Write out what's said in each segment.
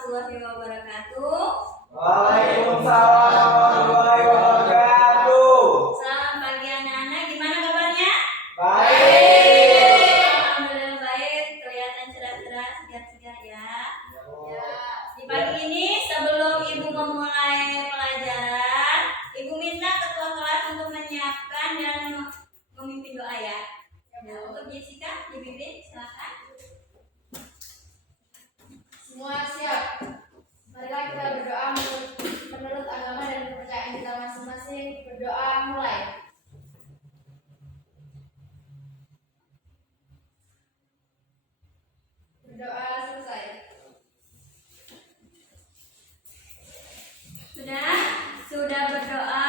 warahmatullahi wabarakatuh. Waalaikumsalam warahmatullahi wabarakatuh. Selamat pagi anak-anak, gimana kabarnya? Baik. Alhamdulillah baik, kelihatan cerah-cerah, segar-segar ya. Di pagi ini sebelum Ibu memulai pelajaran, Ibu minta ketua kelas untuk menyiapkan dan memimpin doa ya. Untuk Jessica, dipimpin, silakan. Semua siap. Marilah kita berdoa menurut agama dan kepercayaan kita masing-masing. Berdoa mulai. Berdoa selesai. Sudah berdoa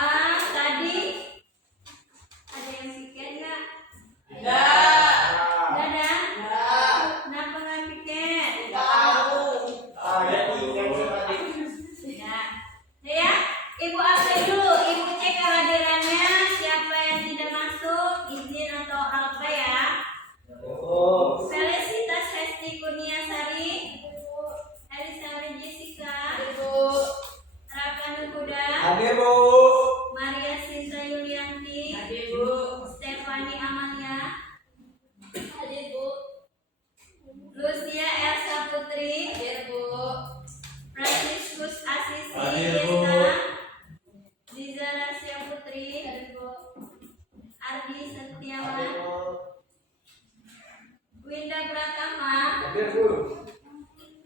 tadi. Ada yang pikir nggak? Tidak. Nggak ada? Tidak. Kenapa nggak pikir? Tahu. Ada tiket seperti Ya, ya, Ibu absen dulu. Ibu cek kehadirannya. Siapa yang tidak masuk, izin atau apa ya? Oh. Felicitas Hesti Kurniasari, Elisabeth Jessica, Ibu. Raka Nukuda, Hadir, Bu. Maria Sinta Yulianti, Hadir, Bu. Stefani Amalia, Hadir, Bu. Lucia Elsa Putri, Hadir, Bu. Franciscus Asisi Hadir, Bu. Yesta, Liza Rasya Putri, Hadir, Bu. Ardi Hadir, Setiawan, Bu. Winda Pratama, Hadir, Bu.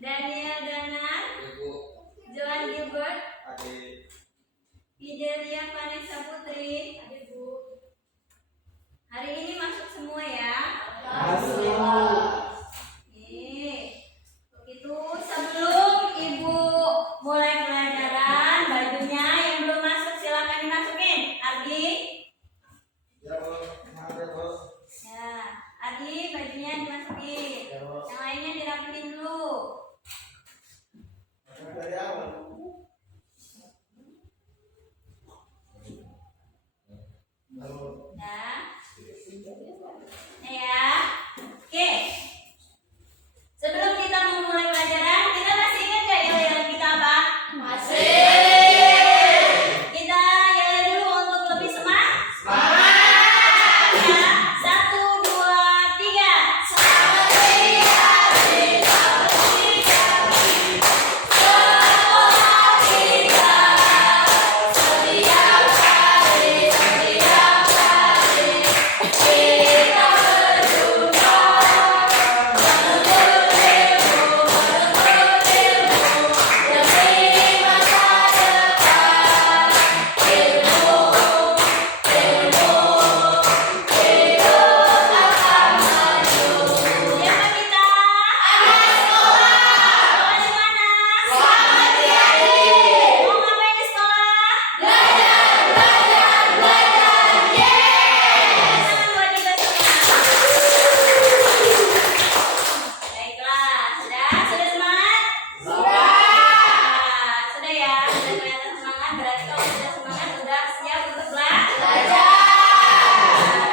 Daniel Danar, Hadir, Bu. Joan Gilbert, Hadir. Fidelia Vanessa Putri. Hadir, Bu. Hari ini masuk semua ya. Masuk. Itu sebelum Ibu mulai pelajaran, bajunya yang belum masuk silakan dimasukin. Ardi, Ya, Bu. Hadir, Bu. ya, Ardi bajunya dimasukin. Ya, Bu. Yang lainnya dirapiin dulu. Dari awal. Ya, oke. Sebelum kita memulai pelajaran, kita masih ingat gak yel-yel kita apa? Kita yel dulu untuk lebih semangat. Ya, 1, 2, 3. Siapa kita? Sekolah di mana? Mau ngapain di sekolah? Belajar. Tangan buat kita semua. Baiklah, sudah semangat? Sudah ya, sudah kelihatan semangat. Berarti kalau sudah semangat, sudah siap untuk belajar.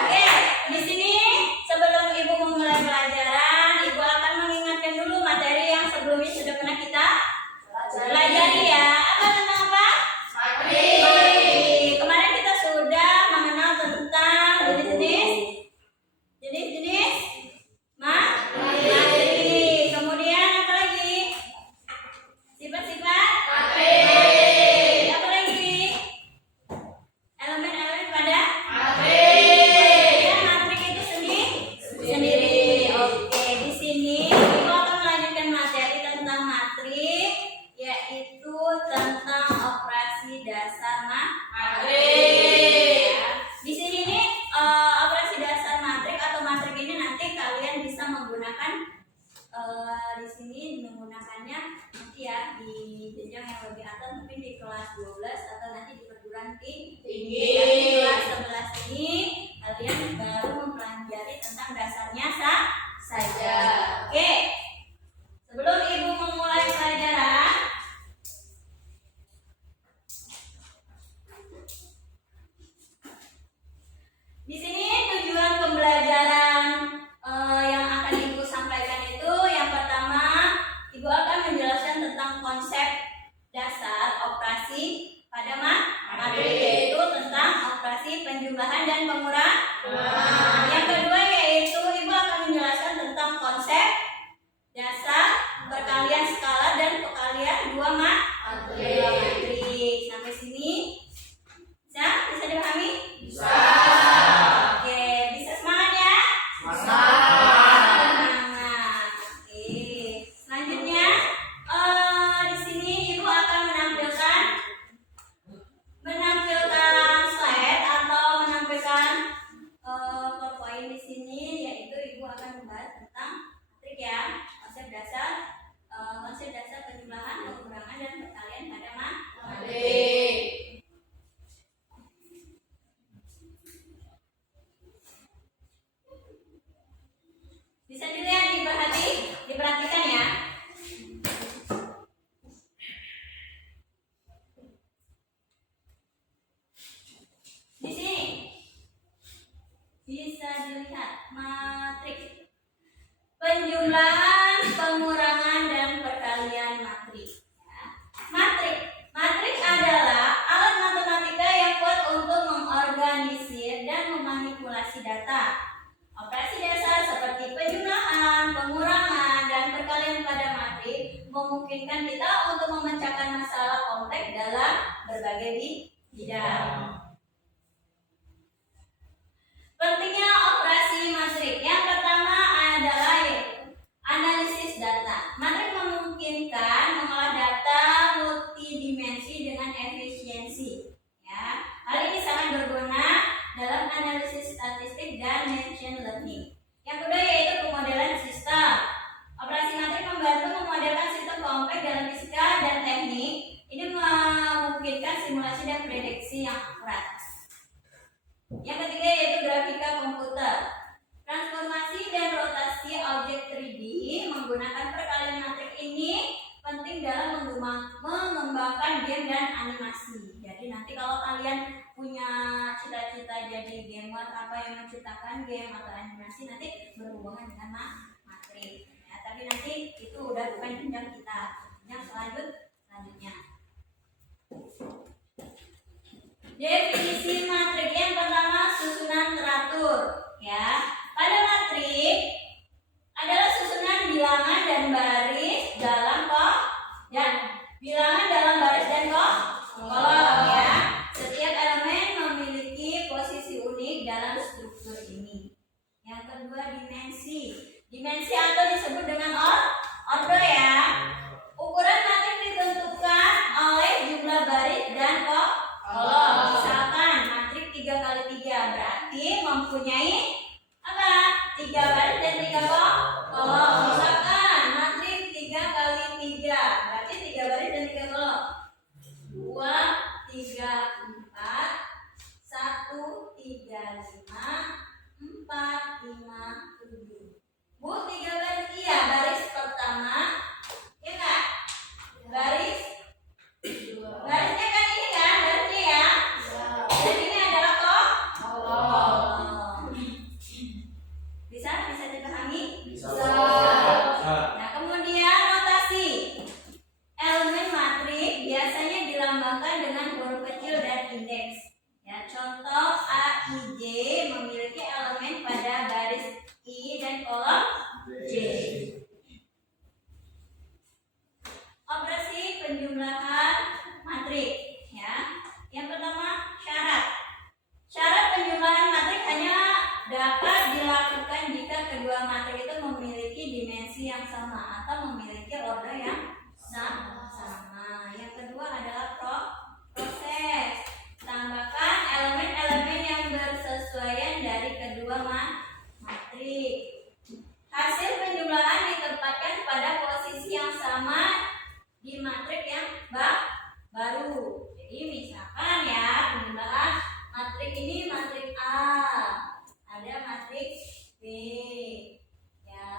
Oke, di sini sebelum Ibu memulai pelajaran, Ibu akan mengingatkan dulu materi yang sebelumnya sudah pernah kita pelajari ya. Apa tentang apa? Matri. Kemarin kita sudah mengenal tentang jenis-jenis matri. Kemudian apa lagi? Sifat-sifat matri. Apa lagi? Elemen-elemen pada ya, matrik itu sendiri. Oke, di sini Ibu akan melanjutkan materi tentang matrik, yaitu tentang operasi dasar matrik. Ya. Di sini nih operasi dasar matrik atau matrik ini nanti kalian bisa menggunakan di sini menggunakannya nanti ya di jenjang yang lebih atas, mungkin di kelas 12 atau nanti di perguruan tinggi. Tapi di kelas 11 ini kalian baru mempelajari tentang dasarnya saja. Oke. Sebelum Ibu memulai pelajaran, di sini tujuan pembelajaran yang akan Ibu sampaikan itu yang pertama, Ibu akan menjelaskan tentang bisa dilihat matrik penjumlahan, pengurangan, dan perkalian matrik. Ya. Matrik adalah alat matematika yang kuat untuk mengorganisir dan memanipulasi data. Operasi dasar seperti penjumlahan, pengurangan, dan perkalian pada matrik memungkinkan kita untuk memecahkan masalah kompleks dalam berbagai bidang. Pentingnya operasi matrik. Yang pertama adalah analisis data. Matrik memungkinkan mengolah data multidimensi dengan efisiensi. Ya, hal ini sangat berguna dalam analisis statistik dan machine learning. Yang kedua yaitu pemodelan sistem. Operasi matrik membantu memodelkan sistem kompleks dalam fisika dan teknik. Ini memungkinkan simulasi dan prediksi yang akurat. Yang ketiga yaitu grafika komputer. Transformasi dan rotasi objek 3D menggunakan perkalian matrik ini penting dalam mengembangkan game dan animasi. Jadi nanti kalau kalian punya cita-cita jadi gamer, apa yang menciptakan game atau animasi nanti berhubungan dengan matrik. Ya, tapi nanti itu udah bukan jenjang kita. Yang selanjutnya. Definisi matrik yang pertama susunan teratur. Ya, pada matrik adalah susunan bilangan dan baris dalam bilangan dalam baris dan kolom. Ya, setiap elemen memiliki posisi unik dalam struktur ini. Yang kedua dimensi atau disebut dengan ordo ya. Ukuran matrik ditentukan oleh jumlah baris dan kolom. Misalkan matrik 3x3 berarti mempunyai apa? 3 baris dan 3 kolom. Misalkan matrik 3x3 berarti 3 baris dan 3 kolom. 2, 3, 4, 1, 3, 5, 4, 5, 7. Bu, 3 baris iya, baris pertama ya enggak? Barisnya kan ini kan, barisnya ya. Dan ini adalah kolom. Bisa dipahami? Bisa. Nah, kemudian notasi. Elemen matrik biasanya dilambangkan dengan huruf kecil dan indeks. Ya, contoh A, I, J memiliki elemen pada baris I dan kolom J. Operasi penjumlahan matrik. Ya, yang pertama syarat penjumlahan matrik hanya dapat dilakukan jika kedua matrik itu memiliki dimensi yang sama atau memiliki ordo yang sama. Yang kedua adalah proses. Tambahkan elemen-elemen yang bersesuaian dari kedua matrik. Hasil penjumlahan ditempatkan pada posisi yang sama di matrik yang baru. Jadi misalkan ya penjumlahan matrik ini matrik A, ada matrik B, ya.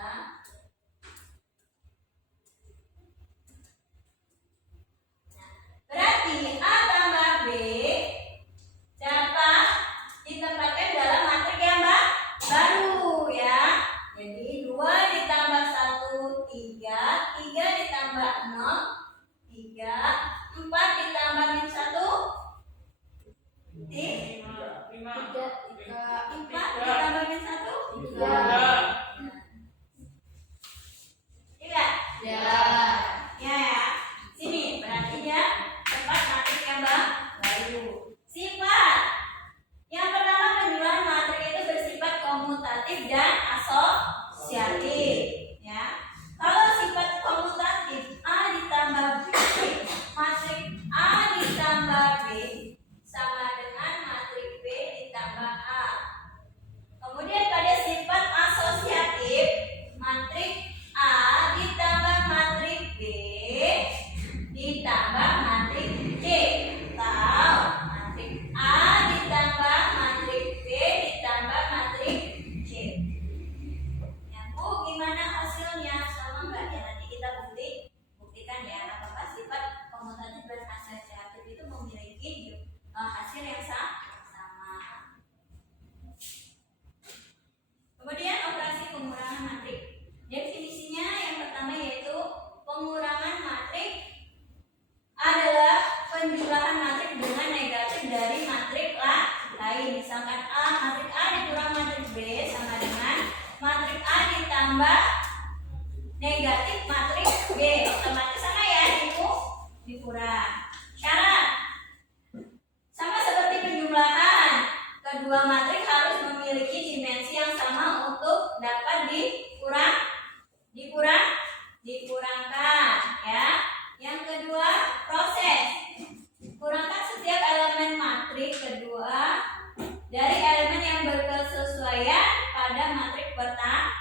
Nah, berarti A tambah B dapat ditempatkan dalam matrik yang baru ya. Jadi 2 ditambah 1 3, 3 ditambah 0 3, 4 ditambah min 1 4 ditambah min 1 3. Ya. Sini berarti dia tempat matrik yang baru. Sifat. Yang pertama penjumlahan matrik itu bersifat komutatif dan asosiatif. Ya. Kalau sifat komutatif A ditambah B, matrik A ditambah B sama dengan matrik B ditambah A. Kemudian pada sifat ditambah negatif matriks B, otomatis sama ya, dikurang. Syarat sama seperti penjumlahan, kedua matriks harus memiliki dimensi yang sama untuk dapat dikurangkan ya. Yang kedua, proses. Kurangkan setiap elemen matriks kedua dari elemen yang berkesesuaian pada matriks pertama.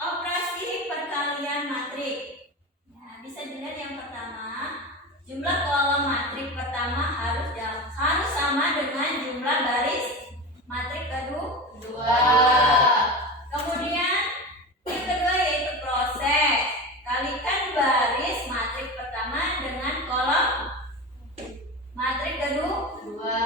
Operasi perkalian matriks. Nah, bisa dilihat yang pertama, jumlah kolom matriks pertama harus sama dengan jumlah baris matriks kedua. Kemudian yang kedua yaitu proses. Kalikan baris matriks pertama dengan kolom matriks kedua.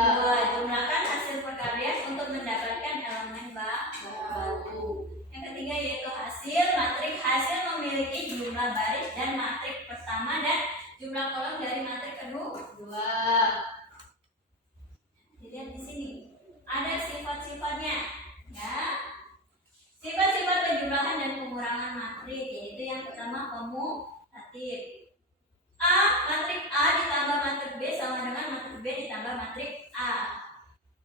Jumlahkan hasil perkalian untuk mendapatkan elemen baru. Yang ketiga yaitu hasil matriks. Hasil memiliki jumlah baris dan matriks pertama dan jumlah kolom dari matriks kedua. Dilihat di sini ada sifat-sifatnya ya. Sifat-sifat penjumlahan dan pengurangan matriks yaitu yang pertama komutatif. Matriks A ditambah matriks B sama dengan matriks B ditambah matriks A.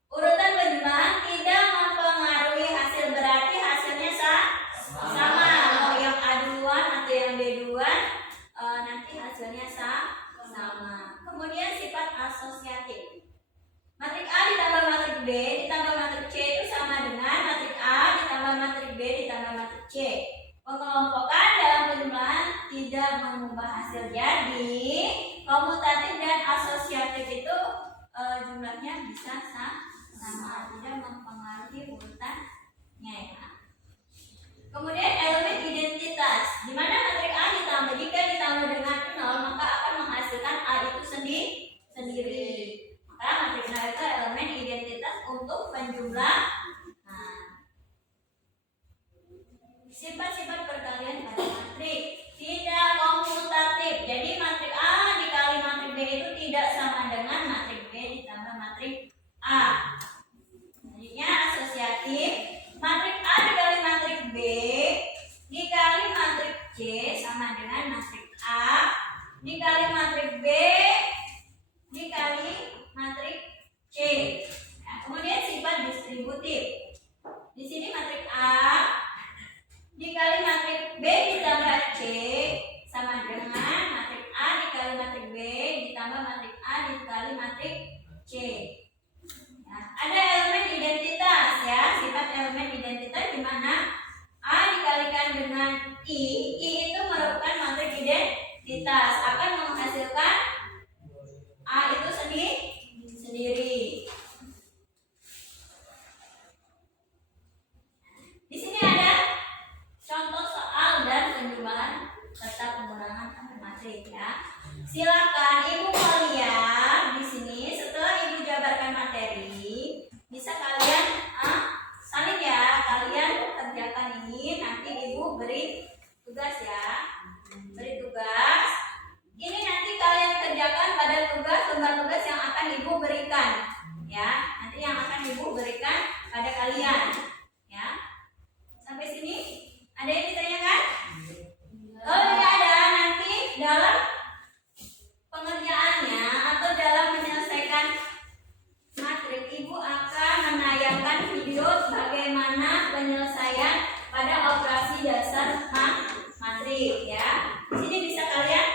Urutan penjumlahan tidak mempengaruhi hasil, berarti hasilnya sama. Mau yang A duluan atau yang B duluan, nanti hasilnya sama. Kemudian sifat asosiatif. Matriks A ditambah matriks B ditambah matriks C itu sama dengan matriks A ditambah matriks B ditambah matriks C. Pengelompokan dalam penjumlahan tidak mengubah hasil. Jadi komutatif dan asosiatif itu jumlahnya bisa sama, tidak mempengaruhi urutannya ya. Kemudian elemen identitas, di mana matriks A jika ditambah dengan 0 maka akan menghasilkan A itu sendiri. Maka matriks 0 itu elemen identitas untuk penjumlahan. Sifat-sifat perkalian pada matriks tidak komutatif. Jadi matriks A dikali matriks B itu tidak sama dengan matriks B ditambah matriks A. Selanjutnya asosiatif. Matriks A dikali matriks B dikali matriks C sama dengan matriks A dikali matriks B dikali matriks C. Nah, kemudian sifat distributif. Di sini matriks A dikali matriks B ditambah C sama dengan matriks A dikali matriks B ditambah matriks A dikali matriks C. Nah, ada elemen identitas ya, sifat elemen identitas di mana A dikalikan dengan I itu merupakan matriks identitas akan menghasilkan A itu sendiri. Di sini ada contoh soal dan penjumlahan serta pengurangan matriks ya. Silakan Ibu kalian di sini setelah Ibu jabarkan materi bisa kalian salin ya, kalian kerjakan ini, nanti Ibu beri tugas ya. Beri tugas. Ini nanti kalian kerjakan pada lembar tugas yang akan Ibu berikan ya. Nanti yang akan Ibu berikan pada kalian ya. Sampai sini ada yang ditanyakan? Kalau tidak ada, nanti dalam pengerjaannya atau dalam menyelesaikan matriks Ibu akan menayangkan video bagaimana penyelesaian pada operasi dasar matriks ya. Di sini bisa kalian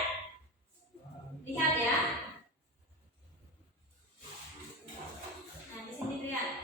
lihat ya. Nah, di sini lihat.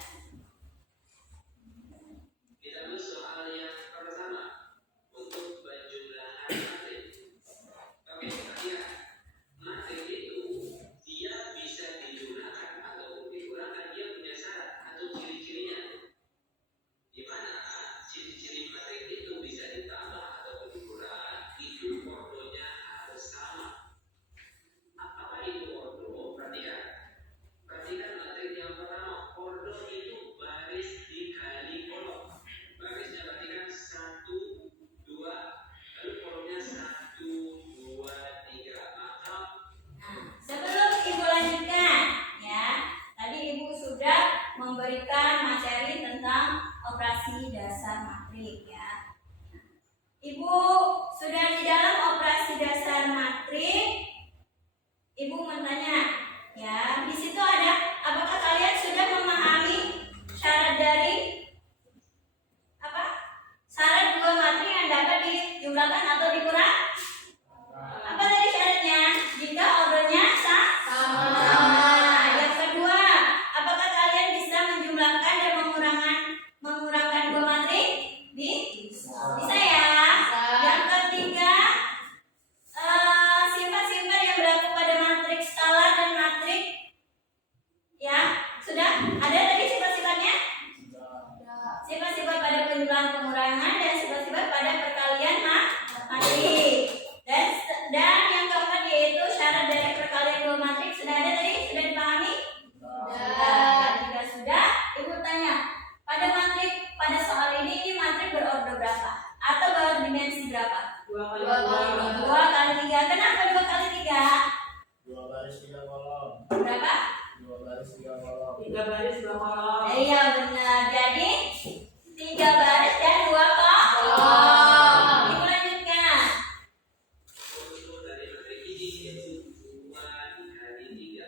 Ibu sudah di dalam operasi dasar matrik. Ibu mau tanya, ya, di situ ada, apakah kalian sudah memahami syarat dari apa? Syarat dua matrik yang dapat dijumlahkan atau dikurang? Apa tadi syaratnya? Jika ordernya sama. Yang kedua, apakah kalian bisa menjumlahkan dan mengurangkan dua matrik? Bisa ya. Yang ketiga, sifat-sifat yang berlaku pada matrik skala dan matrik, ya, sudah ada tadi sifat-sifatnya? Sifat-sifat pada penjumlahan pengurangan dan sifat-sifat pada perkalian matrik. Dan yang keempat yaitu syarat dari perkalian dua matrik sudah ada tadi? Sudah dipahami? Jika sudah, ibu tanya, pada soal ini matrik berorder berapa? Atau berdimensi berapa? 2 kali 3. Kenapa 2 kali 3? 2 baris 3 kolom. Berapa? 2 baris 3 kolom. 3 baris 2 kolom. Iya benar. Jadi 3 baris dan 2 kolom. Ibu lanjutkan. Untuk dari materi ini yaitu 2 dikali 3.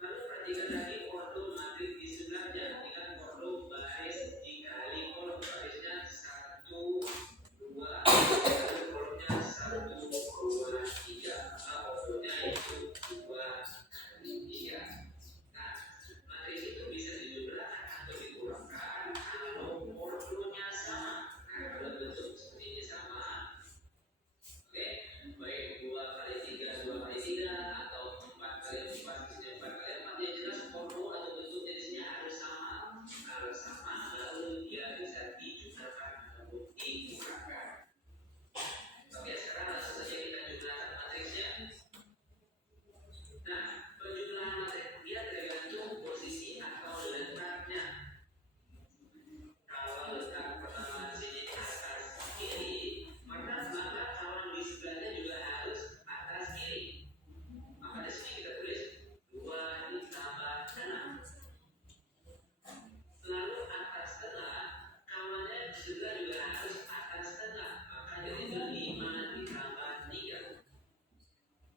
Lalu perhatikan lagi kolom matrik di sebelahnya dengan kolom baris dikali kolom barisnya 1, 2, lalu kolomnya 1, 2, 3. Maka kolomnya itu 2 kali 3. Nah, matrik itu bisa dijumlahkan atau dikurangkan kalau kolomnya sama. Nah, kalau bentuk seperti ini sama. Oke, baik 2 kali 3, 2 kali 3 atau 4 kali 4, misalnya 4 kali 4, yang jelas formu atau bentuk jenisnya harus sama. Kalau sama, lalu dia bisa dijumlahkan ataupun dikurangkan. Oke, sekarang langsung saja kita jumlahkan matriksnya. Nah, penjumlahan matrik dia tergantung posisi atau letaknya. Kalau letak pertama di sini atas kiri, maka kawan di sebelahnya juga harus atas kiri. Maka di sini kita tulis 2 ditambah 6. Lalu atas tengah, kawannya di sebelah juga harus atas tengah. Maka jadi itu 5 ditambah 3.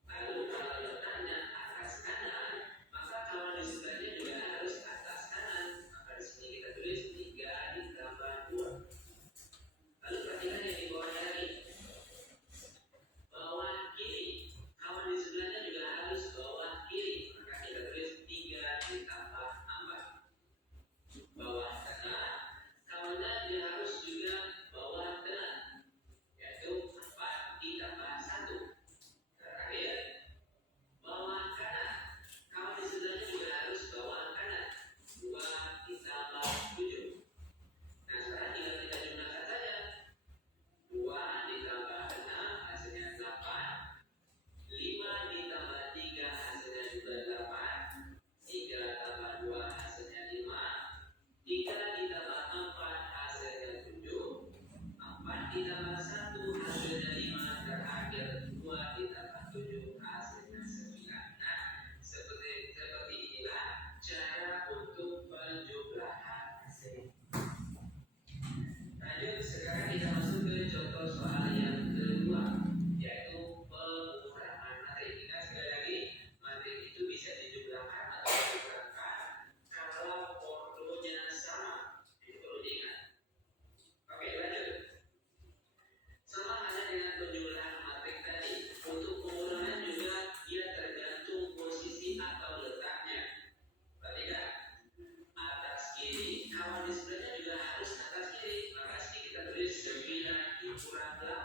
Lalu kalau letaknya atas kanan, maka kawan di sebelahnya juga harus atas kanan. Maka di sini kita tulis 3 ditambah 2. Lalu perhatikan yang di bawahnya lagi. Bawah kiri, kawan di sebelahnya juga harus bawah kiri. Maka kita tulis 3 ditambah 4. Bawah tengah, kawannya dia harus juga bawah tengah, yaitu 4 ditambah 1. Terakhir, bawah kanan, kawan di sebelahnya juga harus bawah kanan, 2 ditambah 7. Nah, sekarang tinggal kita jumlahkan saja. 2 ditambah 6 hasilnya 8. 5 ditambah 3 hasilnya juga 8. 3 tambah 2 hasilnya 5. 3 ditambah 4 hasilnya 7. 4 ditambah 1 hasilnya 5. Terakhir 2 ditambah 7 hasilnya 9. Nah, seperti inilah cara untuk penjumlahan hasil. Lanjut, sekarang kita masuk ke contoh soal yang kedua, yaitu pengurangan matrik. Ingat sekali lagi, matrik itu bisa dijumlahkan atau dikurangkan kalau ordonya sama. Itu perlu diingat. Oke, lanjut. Sama halnya dengan penjumlahan matrik tadi. Untuk pengurangan juga dia tergantung posisi atau letaknya. Perhatikan, atas kiri, kawan di sebelahnya juga harus atas kiri. Maka sini kita tulis 9 dikurang 8.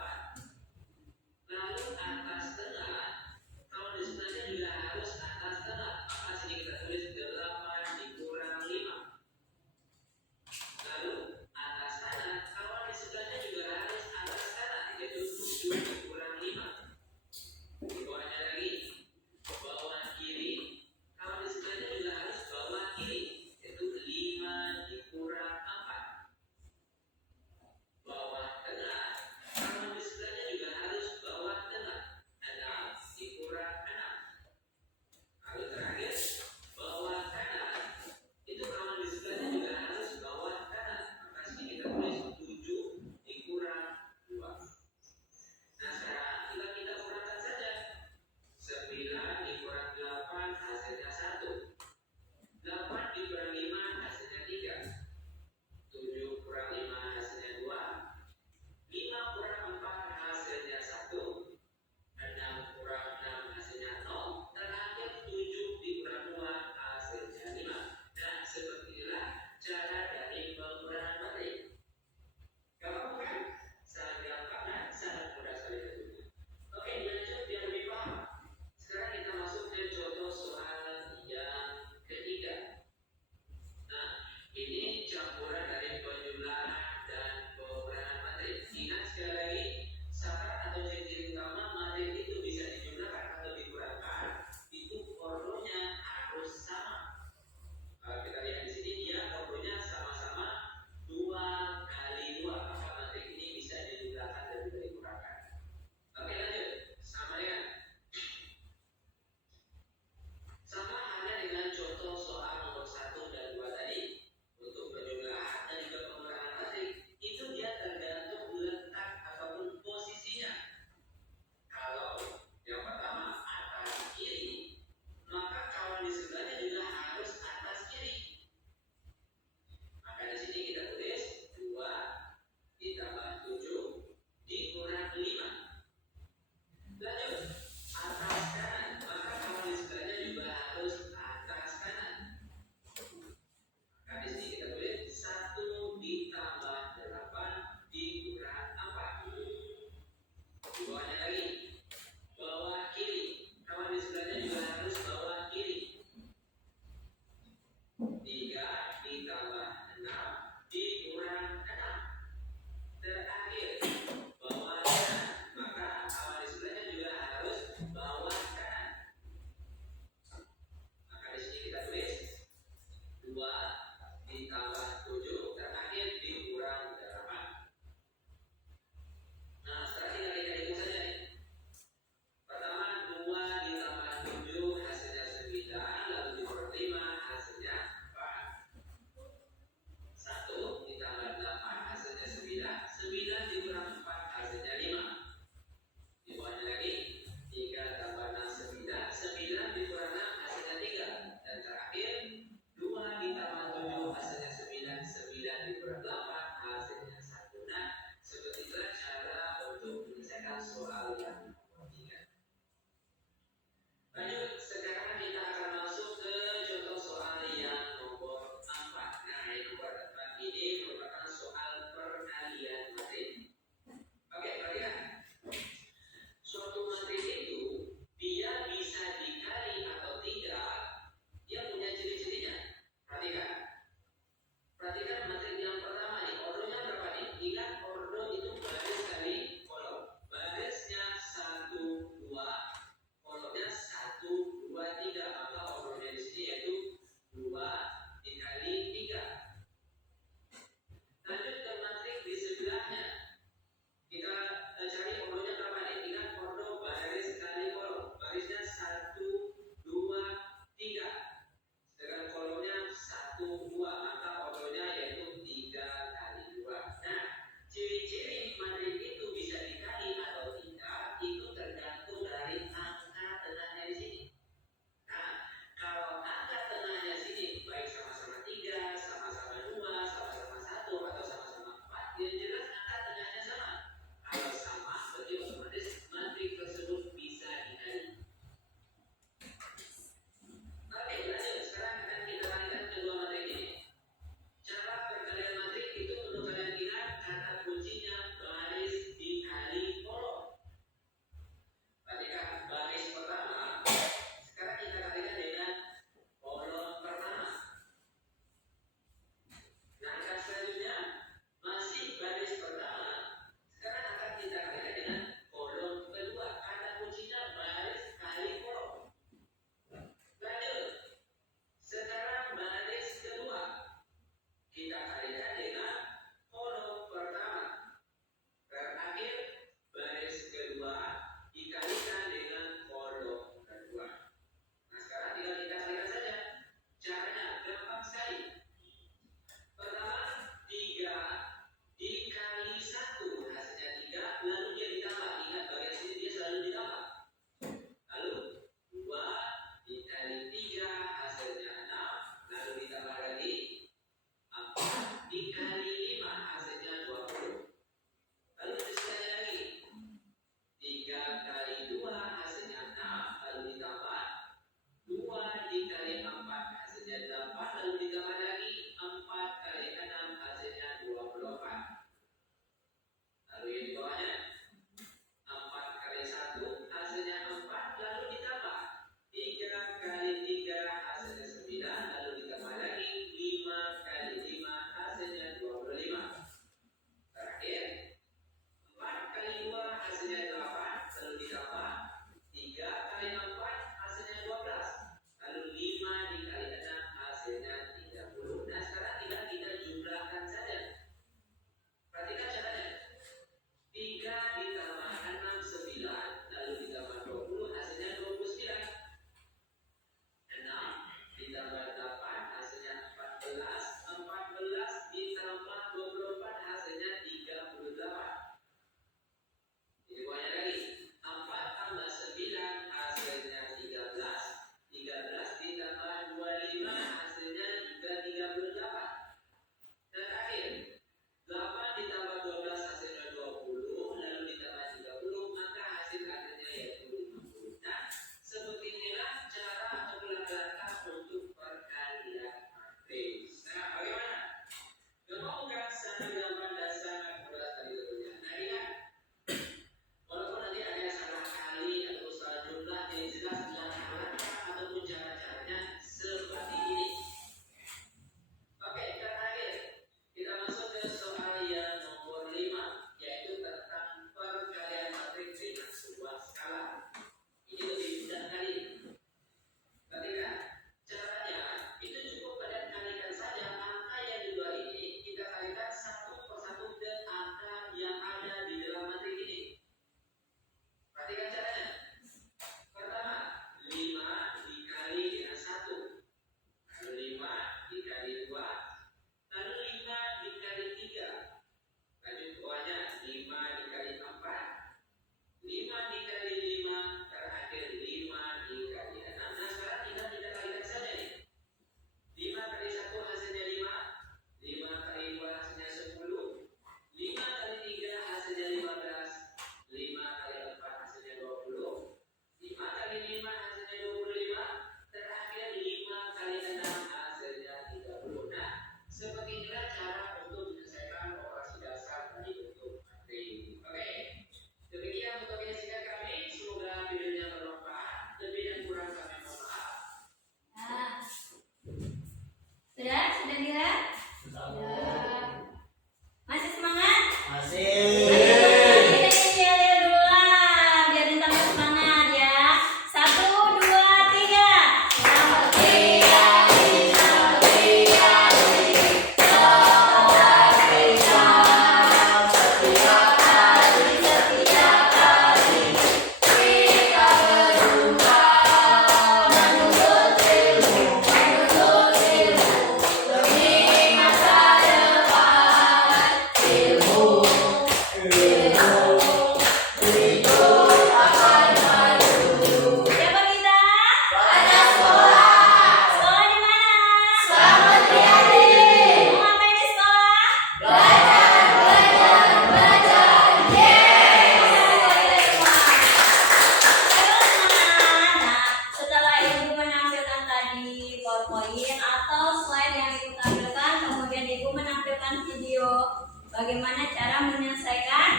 menyelesaikan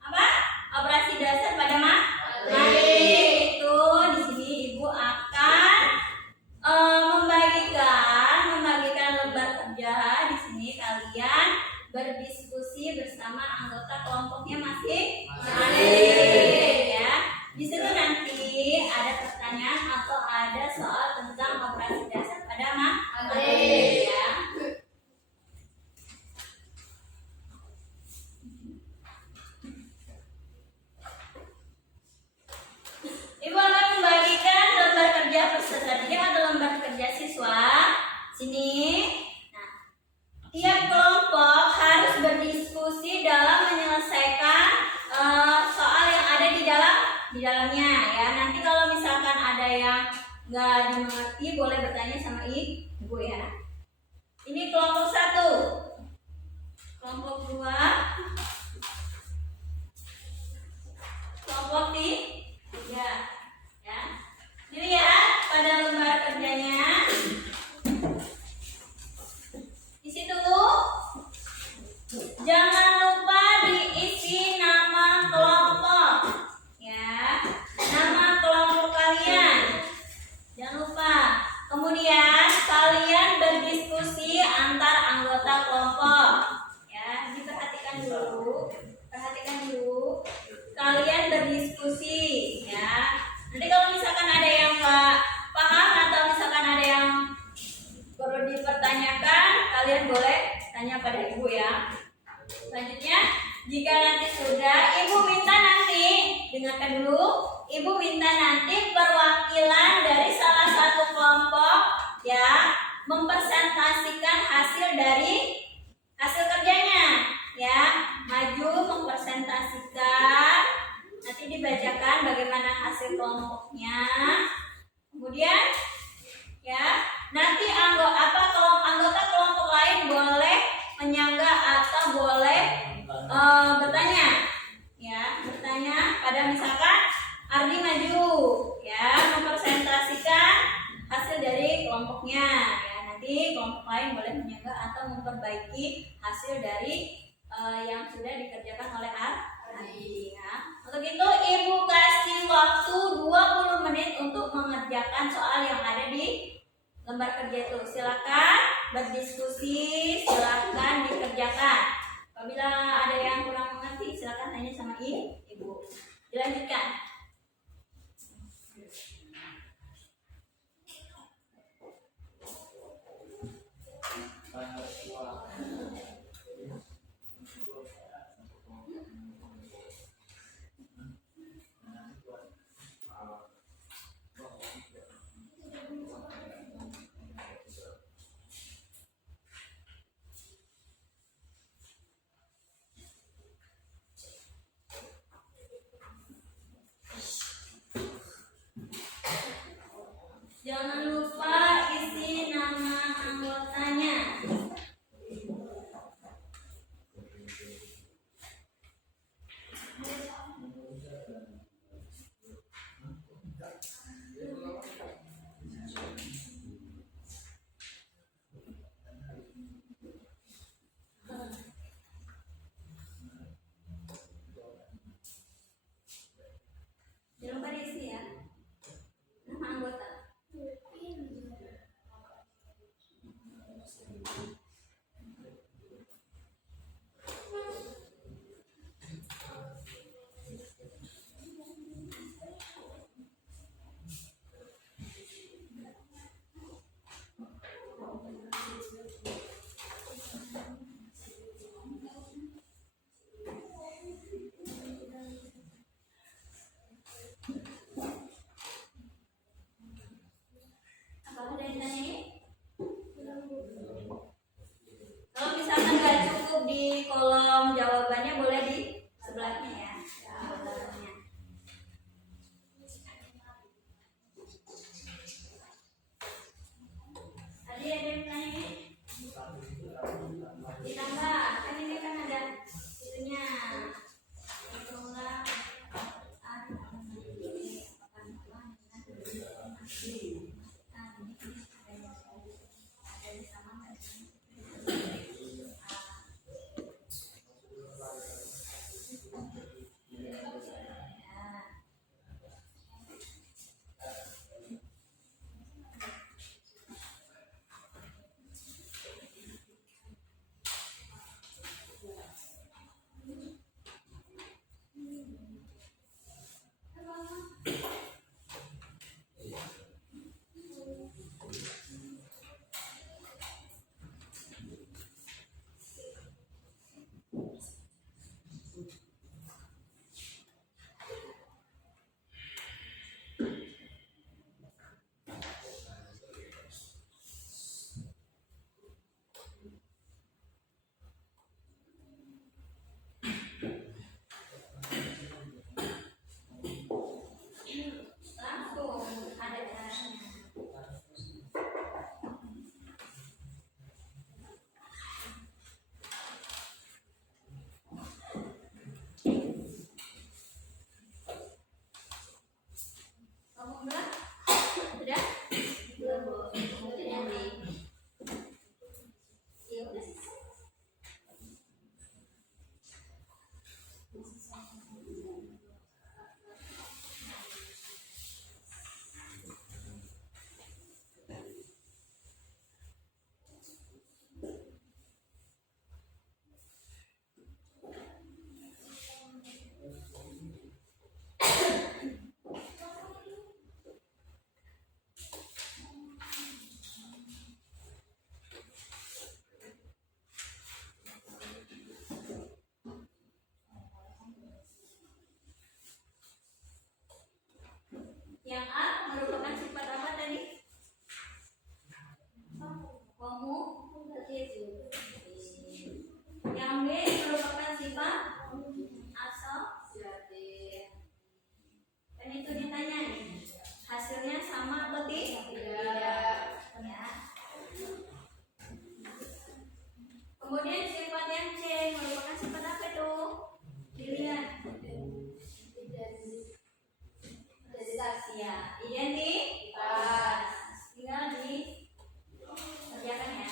apa? Operasi dasar pada matri. Itu di sini Ibu akan membagikan lembar kerja. Di sini kalian berdiskusi bersama anggota kelompoknya masing-masing ya. Di situ nanti ada pertanyaan atau ada soal tentang operasi dasar pada matri ya. Ibu akan membagikan lembar kerja peserta didik atau lembar kerja siswa. Sini. Nah, tiap kelompok harus berdiskusi dalam menyelesaikan soal yang ada di dalamnya ya. Nanti kalau misalkan ada yang nggak dimengerti boleh bertanya sama Ibu ya. Ini kelompok 1. Kelompok 2. Kelompok 3 ya. Dilihat pada lembar kerjanya. Di situ jangan lupa diisi nama kelompok ya. Nama kelompok kalian. Jangan lupa. Kemudian kalian berdiskusi antar anggota kelompok ya. Diperhatikan dulu. Perhatikan dulu. Kalian berdiskusi ya. Nanti kalau misalkan ada yang nggak paham atau misalkan ada yang perlu dipertanyakan, kalian boleh tanya pada Ibu ya. Selanjutnya, jika nanti sudah, Ibu minta nanti, dengarkan dulu, Ibu minta nanti perwakilan dari salah satu kelompok ya mempresentasikan hasil dari hasil kerjanya ya. Maju mempresentasikan, nanti dibacakan bagaimana hasil kelompoknya. Kemudian ya, nanti anggota kelompok lain boleh menyangga atau boleh bertanya ya, bertanya pada misalkan Ardi maju ya, mempresentasikan hasil dari kelompoknya ya. Nanti kelompok lain boleh menyangga atau memperbaiki hasil dari yang sudah dikerjakan oleh Ardi ya. Untuk itu Ibu kasih waktu 20 menit untuk mengerjakan soal yang ada di lembar kerja itu. Silakan berdiskusi, silakan dikerjakan. Apabila ada yang kurang mengerti, silakan tanya sama Ibu. Dilanjutkan. asosiatif. Kan itu ditanya nih, hasilnya sama atau tidak? Ya. Kemudian sifat yang C merupakan sifat apa itu? Dilihat. Identitas. Ya, identitas. Tinggal dikerjakan ya.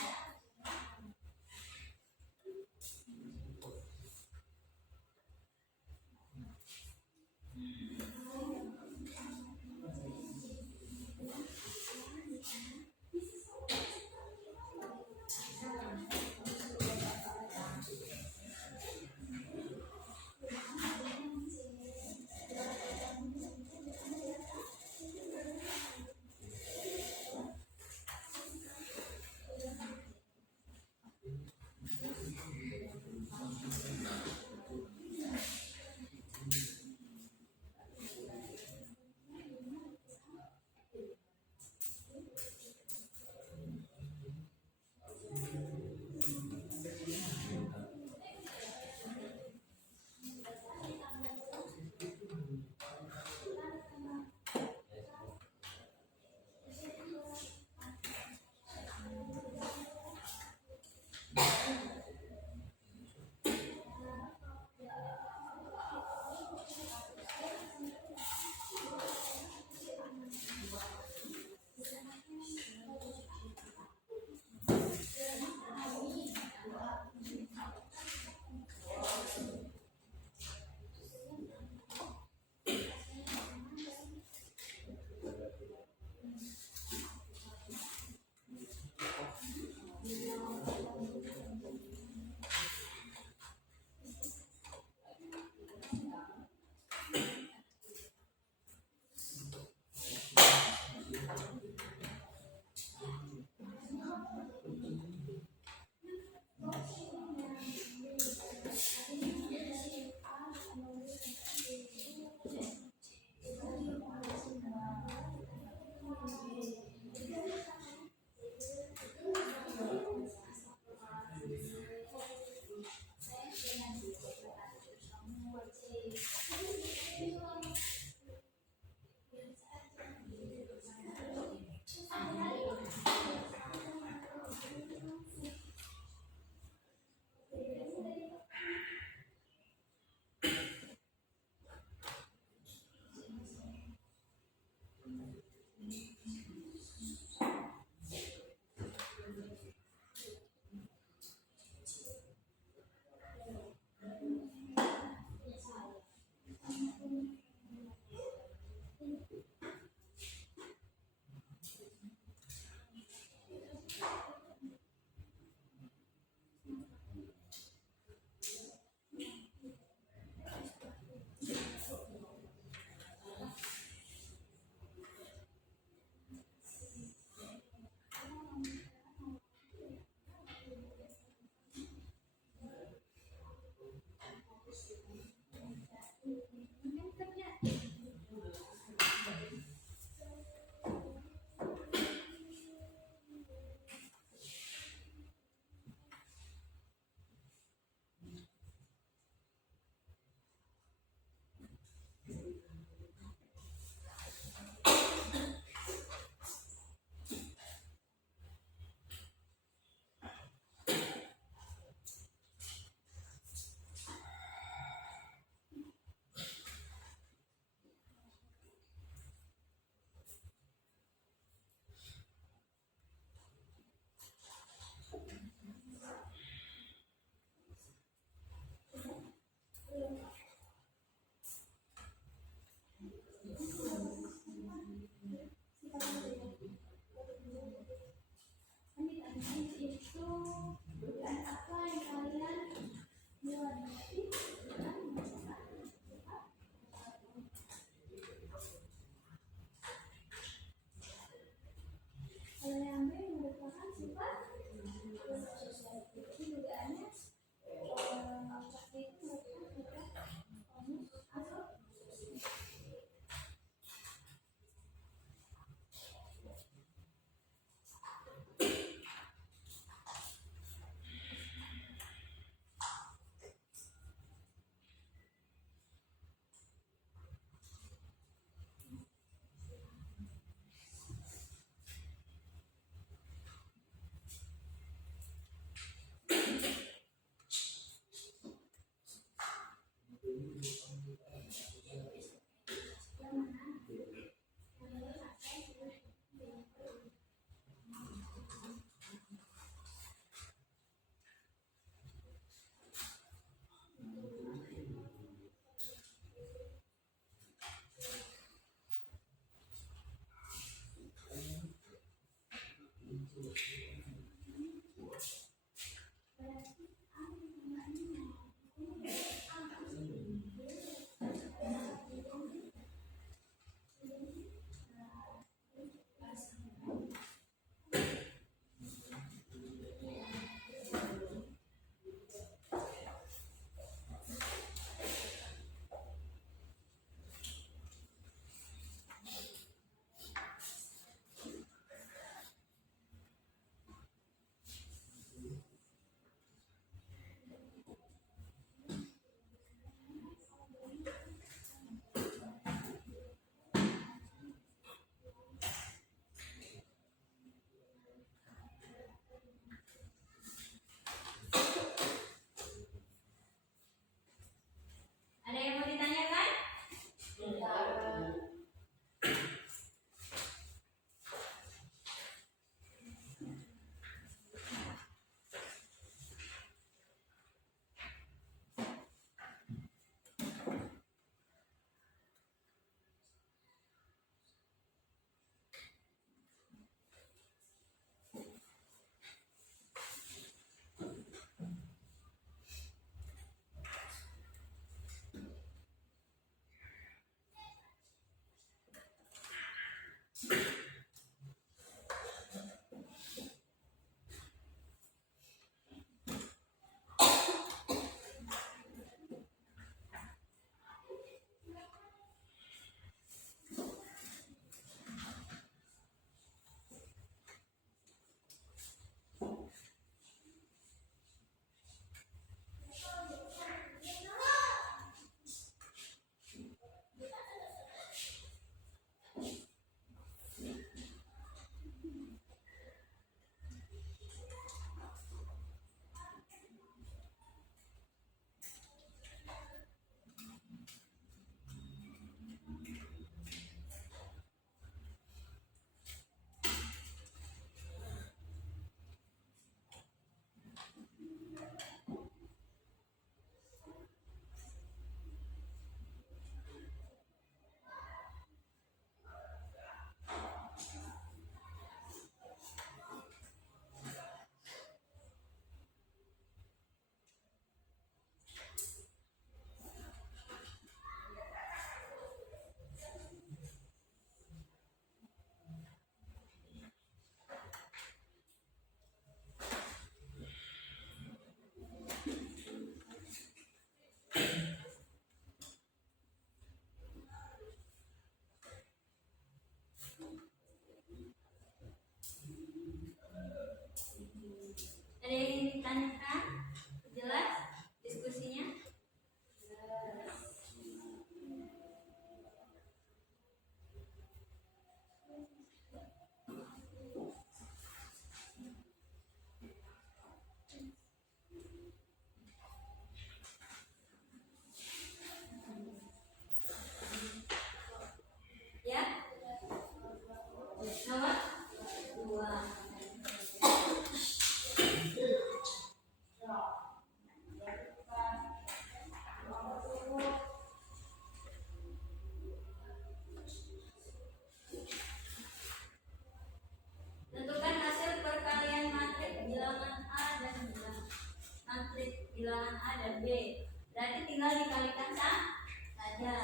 tinggal dikalikan saja.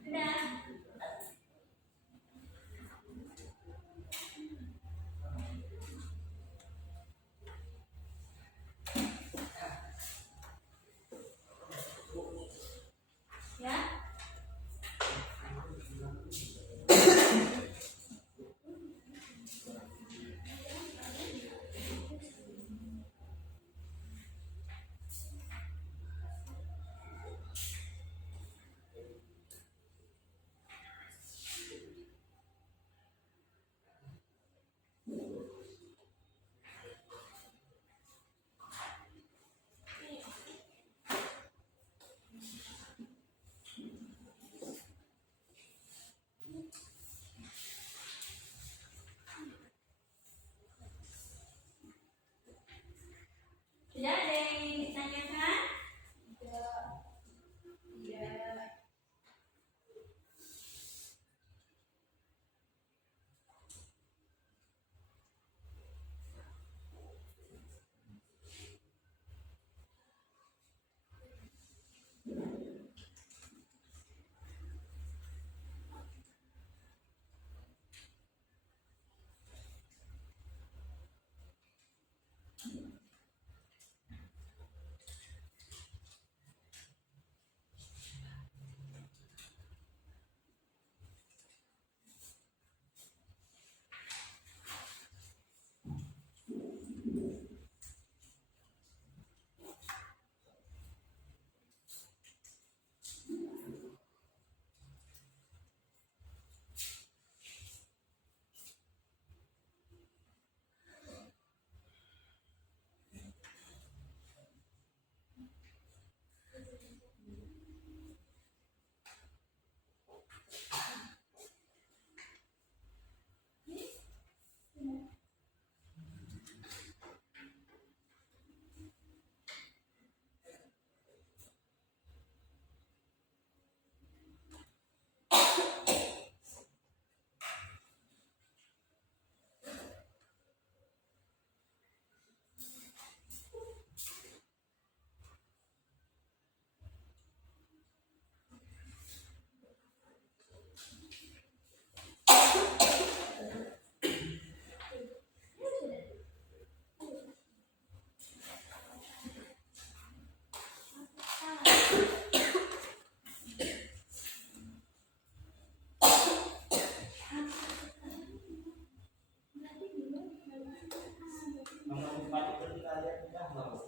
Sudah. Ya. Sudah ada yang ingin ditanyakan?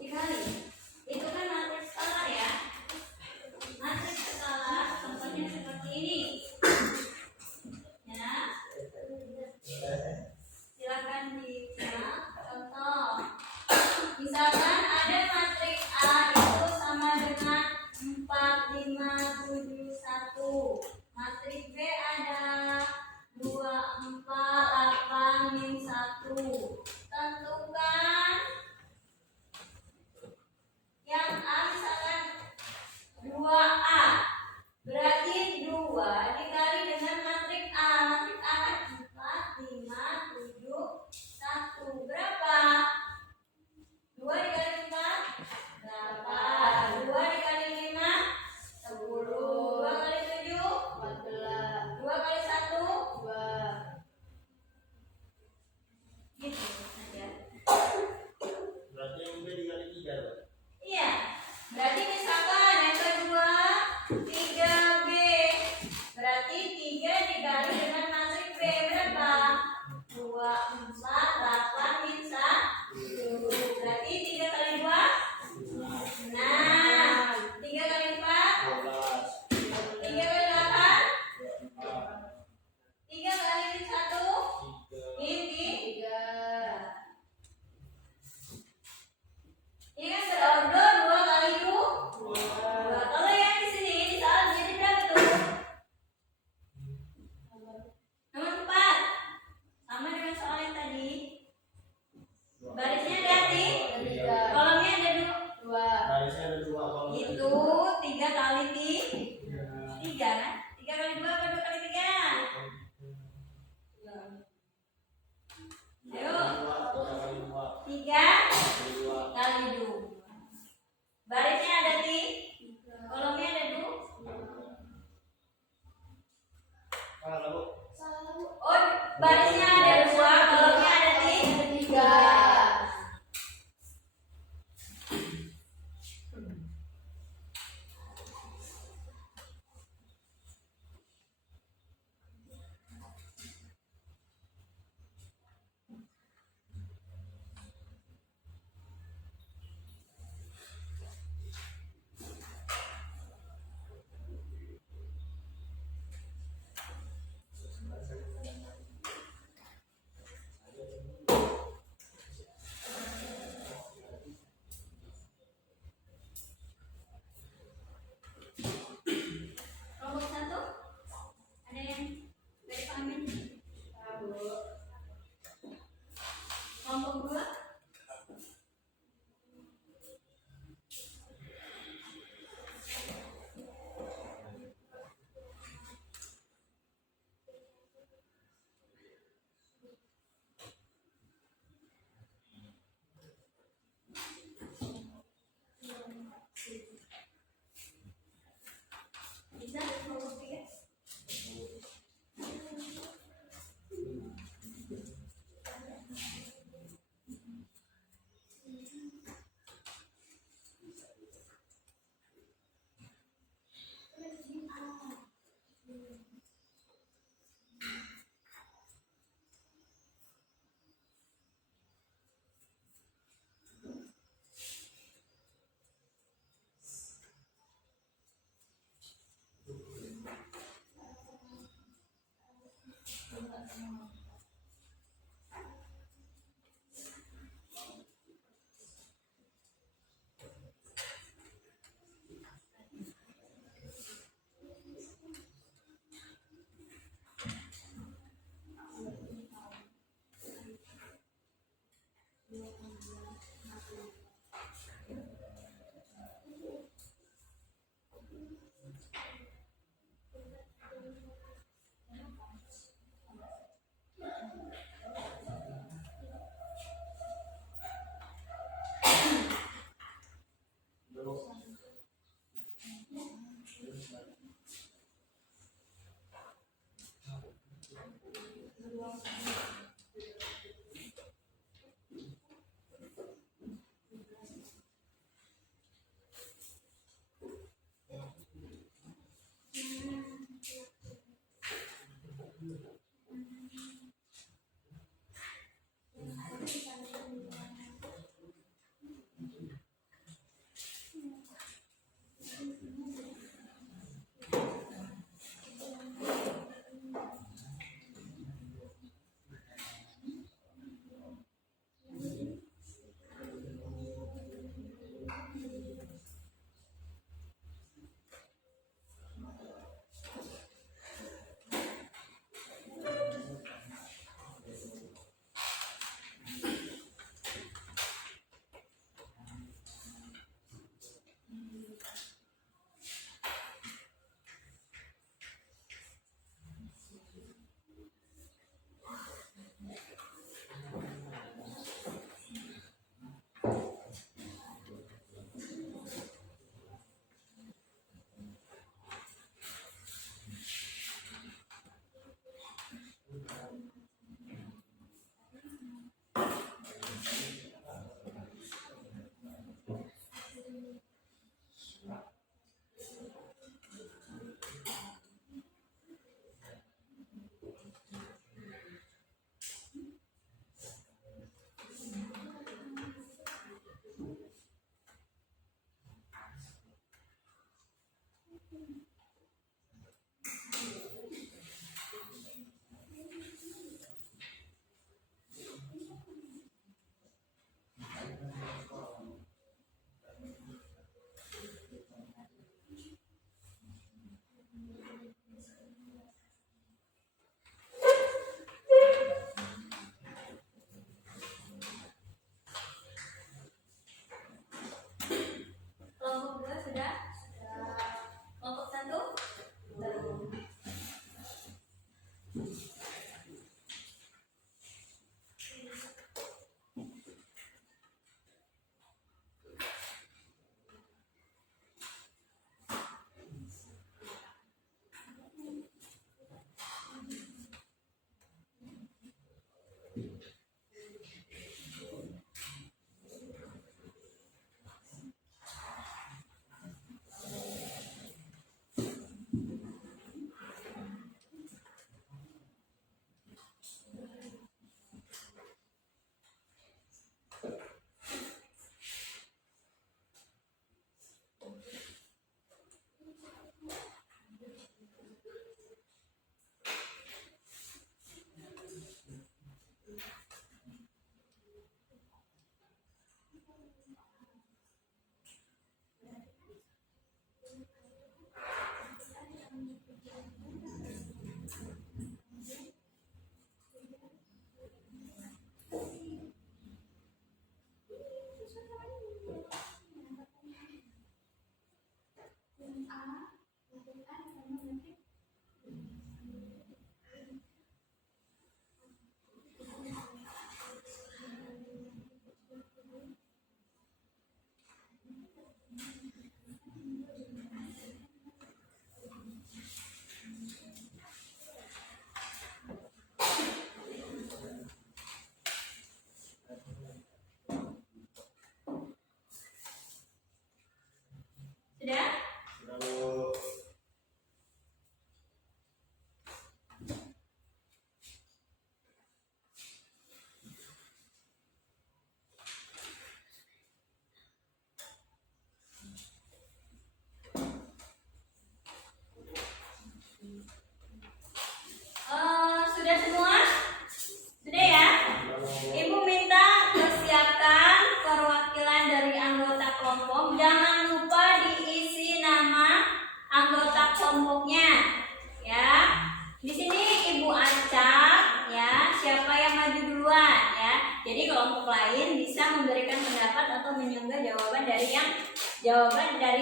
Dikali. Itu kan matriks skala ya. Matriks skala contohnya seperti ini. Ya. Silakan dilihat contoh. Misalkan ada matriks A itu sama dengan 4, 5, 7, 1. Matriks B ada 2, 4, 8, min 1. Tentukan yang A, misalkan 2A, berarti 2 dikali dengan matriks A. Matriks A kan 4, 5, 7, 1. Berapa? 2 dikali 4 berapa? 2 dikali 5 10. 2 kali 7 14. 2 kali 1 2. gitu saja. Berarti yang B dikali 3, Pak. Iya, berarti misalkan yang kedua 3B, berarti 3 dikali dengan matriks B berapa? 2, 4, 8, min 1. Berarti 3 kali 2 6. 3 kali 4 12, 3 kali 8 4, 3 kali min 1 min 3. ini kan berordo 2 kali 2. Kalau yang di sini di soal jadi berapa tuh? Nomor 4. Sama dengan soal yang tadi. Barisnya hati-hati. Kolomnya ada 2. barisnya ada 2 kolom. Itu 3 kali 3 kan? 3 kali 2 atau 2 kali 3? Ayo. 3 kali 2, 3 kali 2. kali 2. Kelompok 2 sudah? Kelompok 1? Sudah? Sudah, Bu. kelompok lain bisa memberikan pendapat atau menyunggah jawaban dari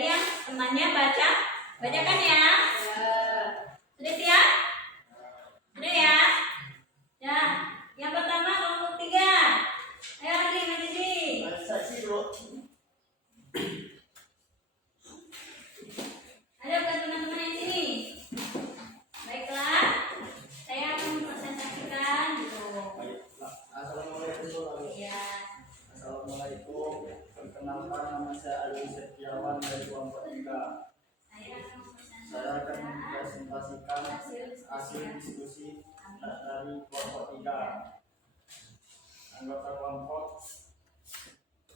yang temannya bacakan ya. Sudah siap? Sudah ya? Ya, yang pertama kelompok 3. Ayo lagi Mas. Saksi dulu. Ada bukan teman-teman yang sini? Baiklah, saya akan mempresentasikan gitu. Assalamualaikum. Iya. Assalamualaikum. Perkenalkan, nama saya Ali Setiawan dari kelompok 3. Saya akan mempresentasikan hasil diskusi dari kelompok 3. Anggota kelompok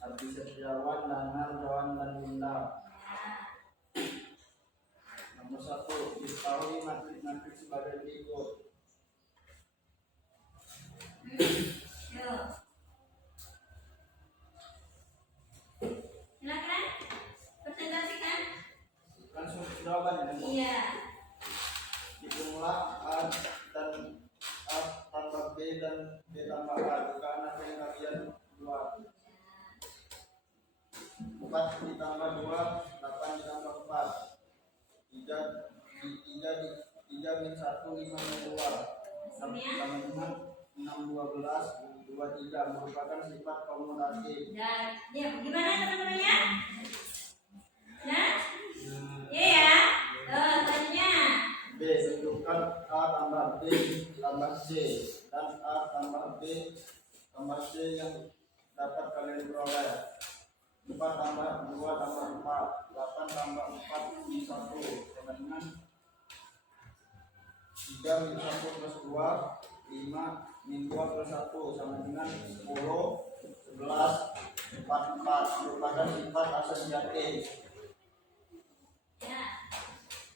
Abdi Setiawan, Nanar, Johan, dan Linda. Nomor 1, diketahui matrik sebagai berikut. Yuk. Silakan presentasikan. Langsung jawaban ya. Iya. Hitunglah A dan A tambah B dan B tambah A. Jika anak yang kalian 2. 4 ditambah 2, 8 ditambah 4. 3 min 1, 5 min 2. Sama dengan 6, 12, 2, 3 merupakan sifat komutatif. Dan ya, gimana teman-temannya? Nah, iya ya. Selanjutnya. B, tentukan A tambah B tambah C dan A tambah B tambah C yang dapat kalian peroleh. 4 tambah 2 tambah 4, 8 tambah 4 min 1 sama dengan 3 min 1 plus 2, 5 min 2 plus 1 sama dengan 10, 11, 44 merupakan sifat asosiatif. Ya.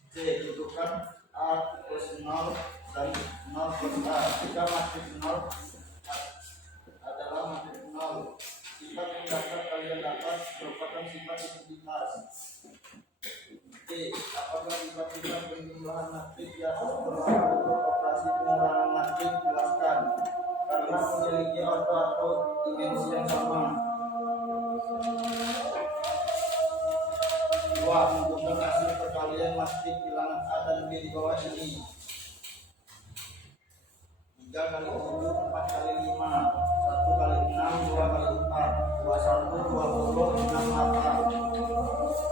C, tentukan A plus 0 dan 0 plus A. Jika matrik 0 adalah matrik 0, sifat yang dapat kalian dapat merupakan sifat identitas. D, apabila sifat-sifat penjumlahan matrik di atas berlaku untuk operasi pengurangan matrik, jelaskan karena memiliki ordo atau dimensi yang sama. 2, menentukan hasil perkalian matrik bilangan A dan B di bawah ini. 3 kali 7, 4 kali 5, 1 kali 6, 2 kali 4, 21, 20, 68.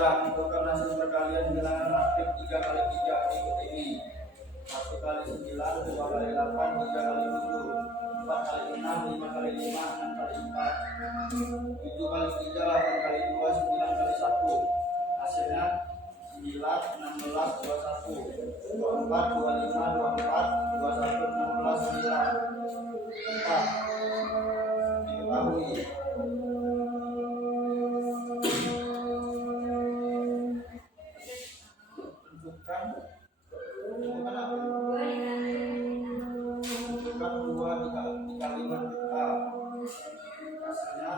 3, menentukan hasil perkalian bilangan matrik 3 kali 3 berikut ini. 1 kali 9, 2 kali 8, 3 kali 7, 4 kali 6, 5 kali 5, 6 kali 4, 7 kali 3, 8 kali 2, 9 kali 1. Hasilnya 9, 16, 21, 24, 25, 24, 21, 16, 9. 4. Diketahui tentukan apa? Tentukan 2 dikali matrik A. Hasilnya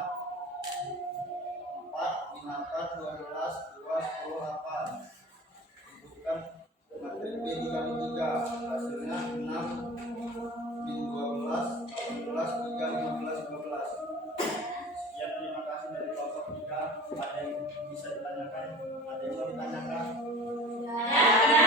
4 min 4, 12, 2, 10, 8. Tentukan matrik B dikali 3. Hasilnya 6 min 12, 18, 3, 15, 12. Sekian, terima kasih dari kelompok 3. Ada yang bisa ditanyakan? Ada yang mau ditanyakan? Ada?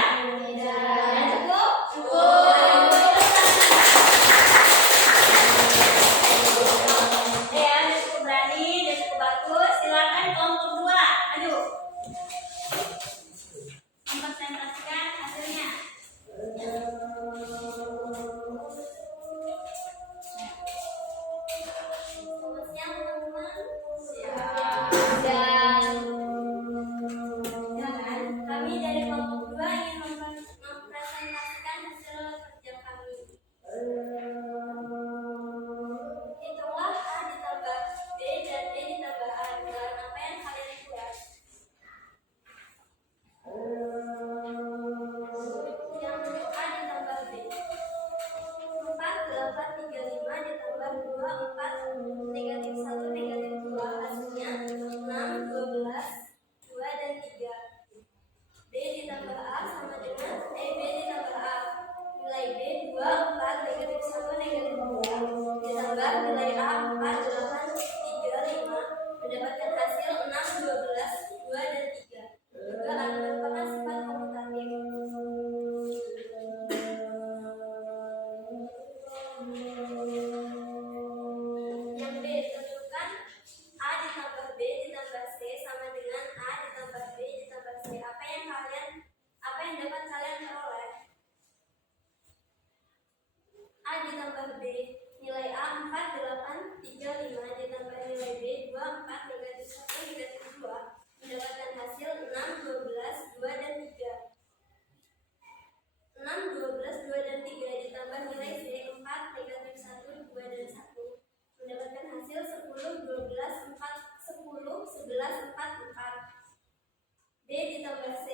ditambah C.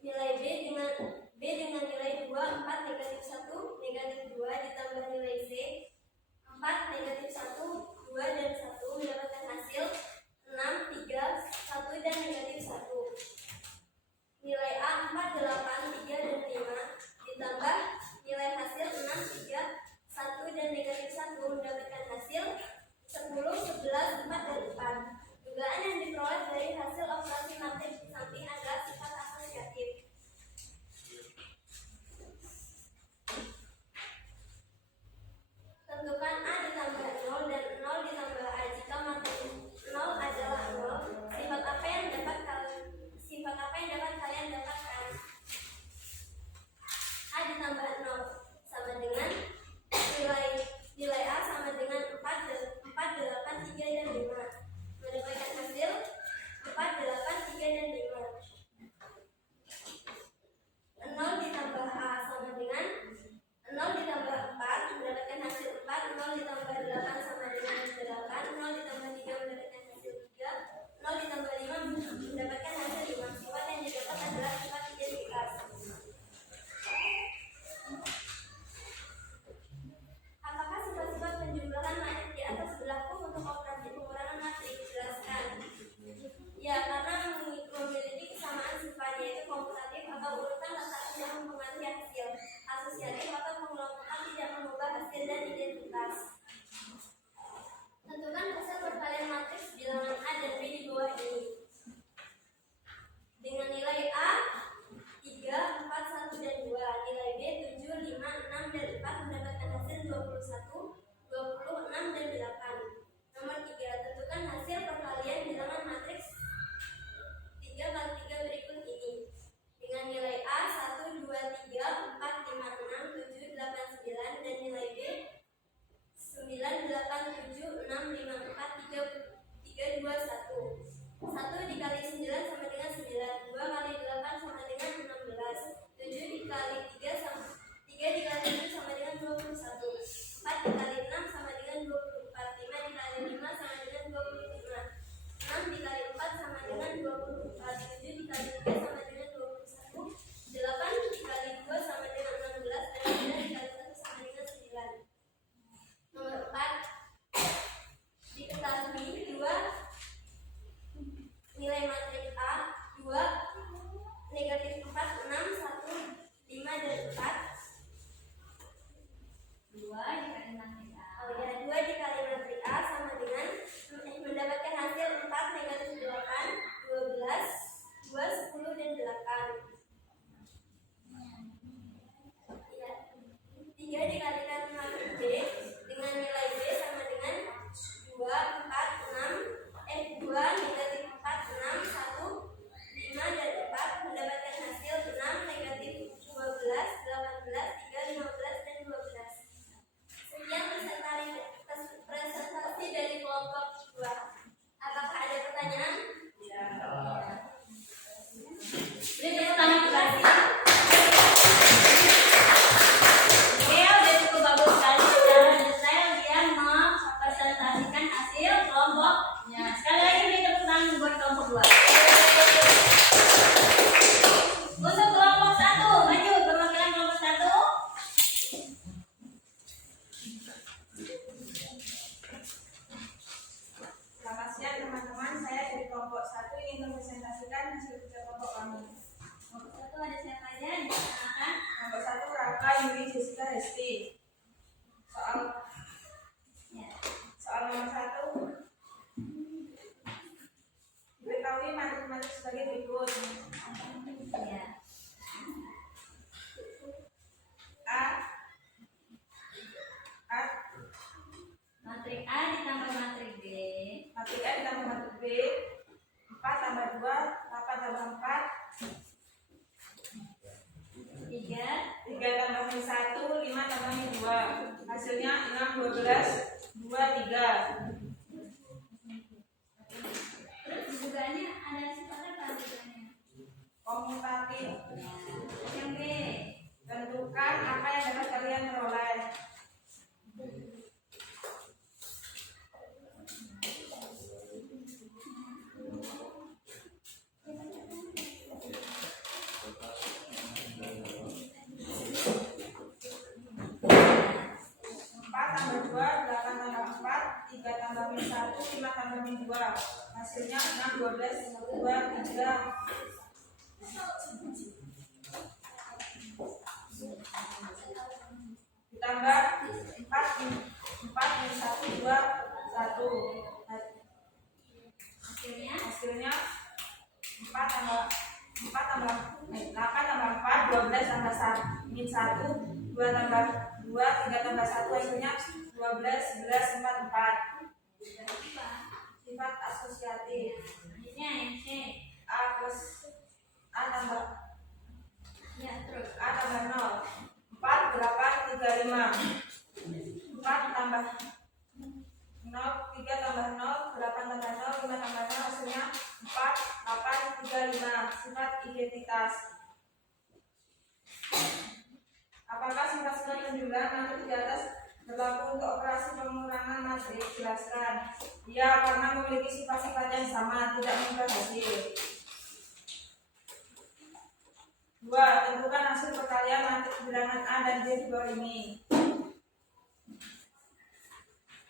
Nilai B dengan nilai 2, 4, negatif 1, negatif 2 ditambah nilai C, 4, negatif 1, 2, dan 1 mendapatkan hasil 6, 3, 1, dan negatif 1. Nilai A 4, 8, 3, dan 5 ditambah nilai hasil 6, 3, 1, dan negatif 1 mendapatkan hasil 10, 11, 4, dan 4. Dugaan yang diperoleh dari hasil operasi matrik samping adalah sifat asosiatif. Tentukan A ditambah 0 dan 0 ditambah A. Jika matrik 0 adalah 0, sifat apa yang dapat kalian dapatkan? A ditambah 0 sama dengan nilai A sama dengan 4, 8, 3, dan 5. Mendapatkan hasil 4, 8, 3, dan 5. 0 ditambah A sama dengan 0 ditambah 4 mendapatkan hasil 4, 0 ditambah 8 sama dengan 8, 0 ditambah 3 mendapatkan hasil 3, 0 ditambah 5 mendapatkan hasil 5. Sifat yang didapat adalah sifat identitas. Apakah sifat-sifat penjumlahan matrik di atas berlaku untuk operasi pengurangan matrik? Jelaskan. Ya, karena memiliki kesamaan sifat, yaitu komutatif atau urutan letak tidak mempengaruhi hasil, asosiatif atau pengelompokan tidak mengubah hasil dan identitas. Tentukan hasil perkalian matriks bilangan A dan B di bawah ini. Dengan nilai A 3, 4, 1, dan 2, nilai B 7, 5, 6, dan 4 mendapatkan hasil 21, 26, dan 8. Nomor 3, tentukan hasil perkalian bilangan matriks 3 kali 3 berikut ini. Dengan nilai A 1, 2, 3, 4, 5, 6, 7, 8, 9, dan nilai B 9, 8, 7, 6, 5, 4, 3, 2, 1. 1 dikali 9 sama dengan 9, 2 kali 8 sama dengan 16, 7 dikali 3 dikali 7 sama dengan 21, 4 dikali 6 sama dengan 24, 5 dikali 5 sama dengan 25, 6 dikali 4 sama dengan 24, 7 dikali 3 sama dengan 21, 8 dikali 2 sama dengan 16, dan 9 dikali 1 sama dengan 9. Nomor 4, diketahui 2 nilai matrik A 2, negatif 4, 6, 1, 5, dan 4. 2 dikali matrik A. Oh ya, 2 dikali matrik A sama dengan mendapatkan hasil 4, negatif 8, 12, 2, 10, dan 8. Ya. 3 dikalikan matrik B dengan nilai B sama dengan 2, 2, negatif 4, 6, 1, 5, dan 4 mendapatkan hasil 6, negatif 12, 18, 3, 15, dan 12. Sekian presentasi dari kelompok 2. Apakah ada pertanyaan? Beri tepuk tangan untuk Asia. Oke, udah cukup bagus sekali secara detail dia mempresentasikan hasil kelompoknya. Sekali lagi beri tepuk tangan buat kelompok 2. Untuk kelompok 1, maju perwakilan kelompok 1. Selamat siang teman-teman, saya dari kelompok 1 ingin mempresentasikan hasil kerja kelompok kami. Kelompok 1 ada siapa aja? Silakan. Kelompok 1 Raka, Yuri, Jessica, Hesti. Soal nomor 1. Diketahui matrik-matrik sebagai berikut. Ya. A Matrik A ditambah matrik B. matrik A ditambah matrik B, 4 tambah 2, 8 tambah 4, 3 3 tambah 1, 5 tambah 2. Hasilnya 6, 12, 2, 3. Terus dugaannya ada sifat apa dugaannya? Komutatif. Ya. Yang B. Tentukan apa yang dapat kalian peroleh. Hasilnya 6, 12, 2, 3. Ditambah 4 min 1, 2, 1. Hasilnya 8 tambah 4, 12 tambah 1, min 1, 2 tambah 2, 3 tambah 1, hasilnya 12, 11, 4, 4. Sifat asosiatif. Selanjutnya yang C. A plus A tambah Ya, terus. A tambah 0. 4, 8, 3, 5. 4 tambah 0, 3 tambah 0, 8 tambah 0, 5 tambah 0, hasilnya 4, 8, 3, 5. Sifat identitas. Apakah sifat-sifat penjumlahan matrik di atas berlaku untuk operasi pengurangan matrik? Jelaskan. Ya, karena memiliki sifat-sifat yang sama, tidak mengubah hasil. 2. Tentukan hasil perkalian matrik bilangan A dan B di bawah ini.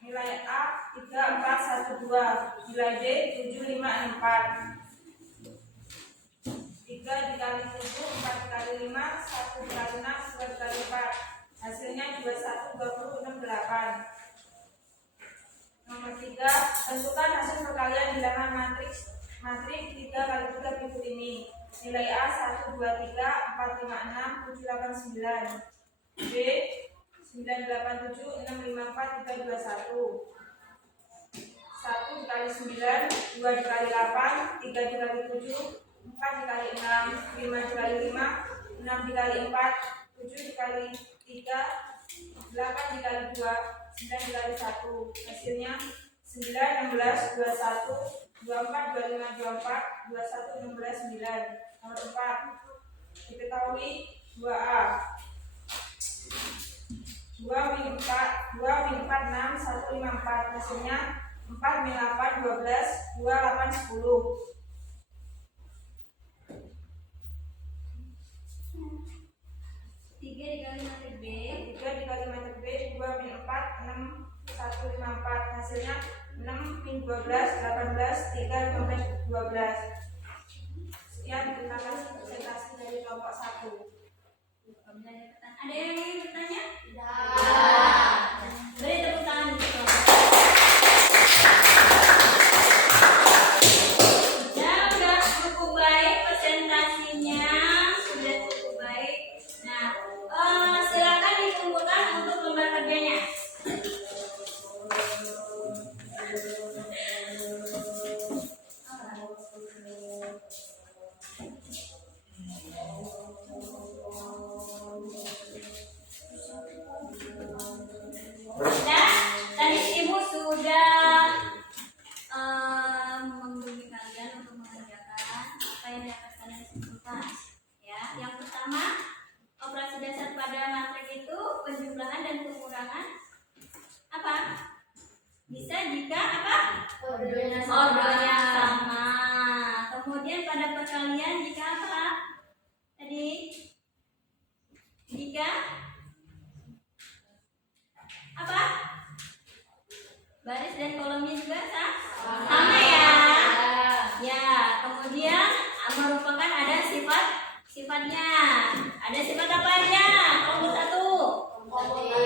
Nilai A 3, 4, 1, 2. Nilai B 7, 5, 4. 3 dikali 7, 4 dikali 5, 1 dikali 6, 2 dikali 4. Hasilnya 21, 20, 6, 8. Nomor 3. Tentukan hasil perkalian bilangan matrik 3 kali 3 berikut ini. Nilai A 1, 2, 3, 4, 5, 6, 7, 8, 9. B 9, 8, 7, 6, 5, 4, 3, 2, 1. 1 dikali 9, 2 dikali 8, 3 dikali 7, 4 dikali 6, 5 dikali 5, 6 dikali 4, 7 dikali 3, 8 dikali 2, 9 dikali 1. Hasilnya 9, 16, 21, 24, 25, 24, 21, 16, 9. Nomor 4. Diketahui 2A. 2 min 4, 2 min 4, 6, 1, 5, 4. Hasilnya 4 min 8, 12, 2, 8, 10. 3 dikali matrik B. 3 dikali matrik B, 2 min 4, 6, 1, 5, 4. Hasilnya 6 min 12, 18, 3, 15, 12. Sekian terima kasih presentasi dari kelompok 1. Ada yang ingin bertanya? Tidak. Beri tepuk tangan untuk kelompok. Sudah cukup baik presentasinya, sudah cukup baik. Nah, silakan dikumpulkan untuk lembar kerjanya. Tadi ibu sudah memberi kalian untuk mengerjakan apa yang dapat kalian simpulkan. Ya, yang pertama operasi dasar pada matrik itu penjumlahan dan pengurangan apa? Bisa jika apa? Ordernya Ordernya sama. Kemudian pada perkalian jika apa? Tadi jika apa? Baris dan kolomnya juga sama ya. Ya, kemudian merupakan ada sifatnya. Ada sifat apa aja? Kelompok 1. Kelompok 2.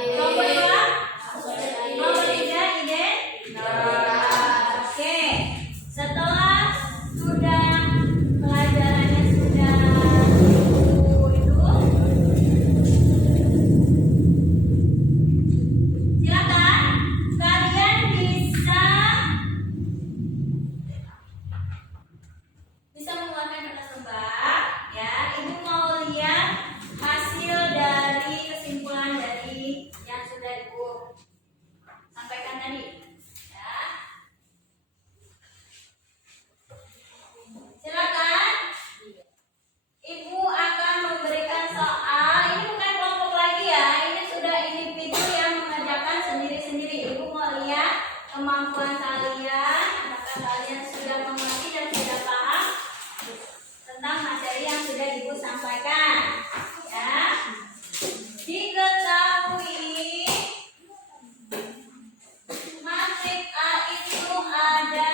Kelompok 3 Oke. Setelah sudah pelajarannya sudah itu silakan kalian bisa mengeluarkan kertas lembar ya. Ibu mau lihat hasil dari kesimpulan dari yang sudah ibu sampaikan tadi ya. Silakan. Ibu akan memberikan soal. Ini bukan kelompok lagi ya. Ini sudah individu yang mengerjakan sendiri-sendiri. Ibu mau lihat kemampuan kalian. Apakah kalian sudah mengerti dan sudah paham tentang materi yang sudah ibu sampaikan? Ya. Diketahui matrik A itu ada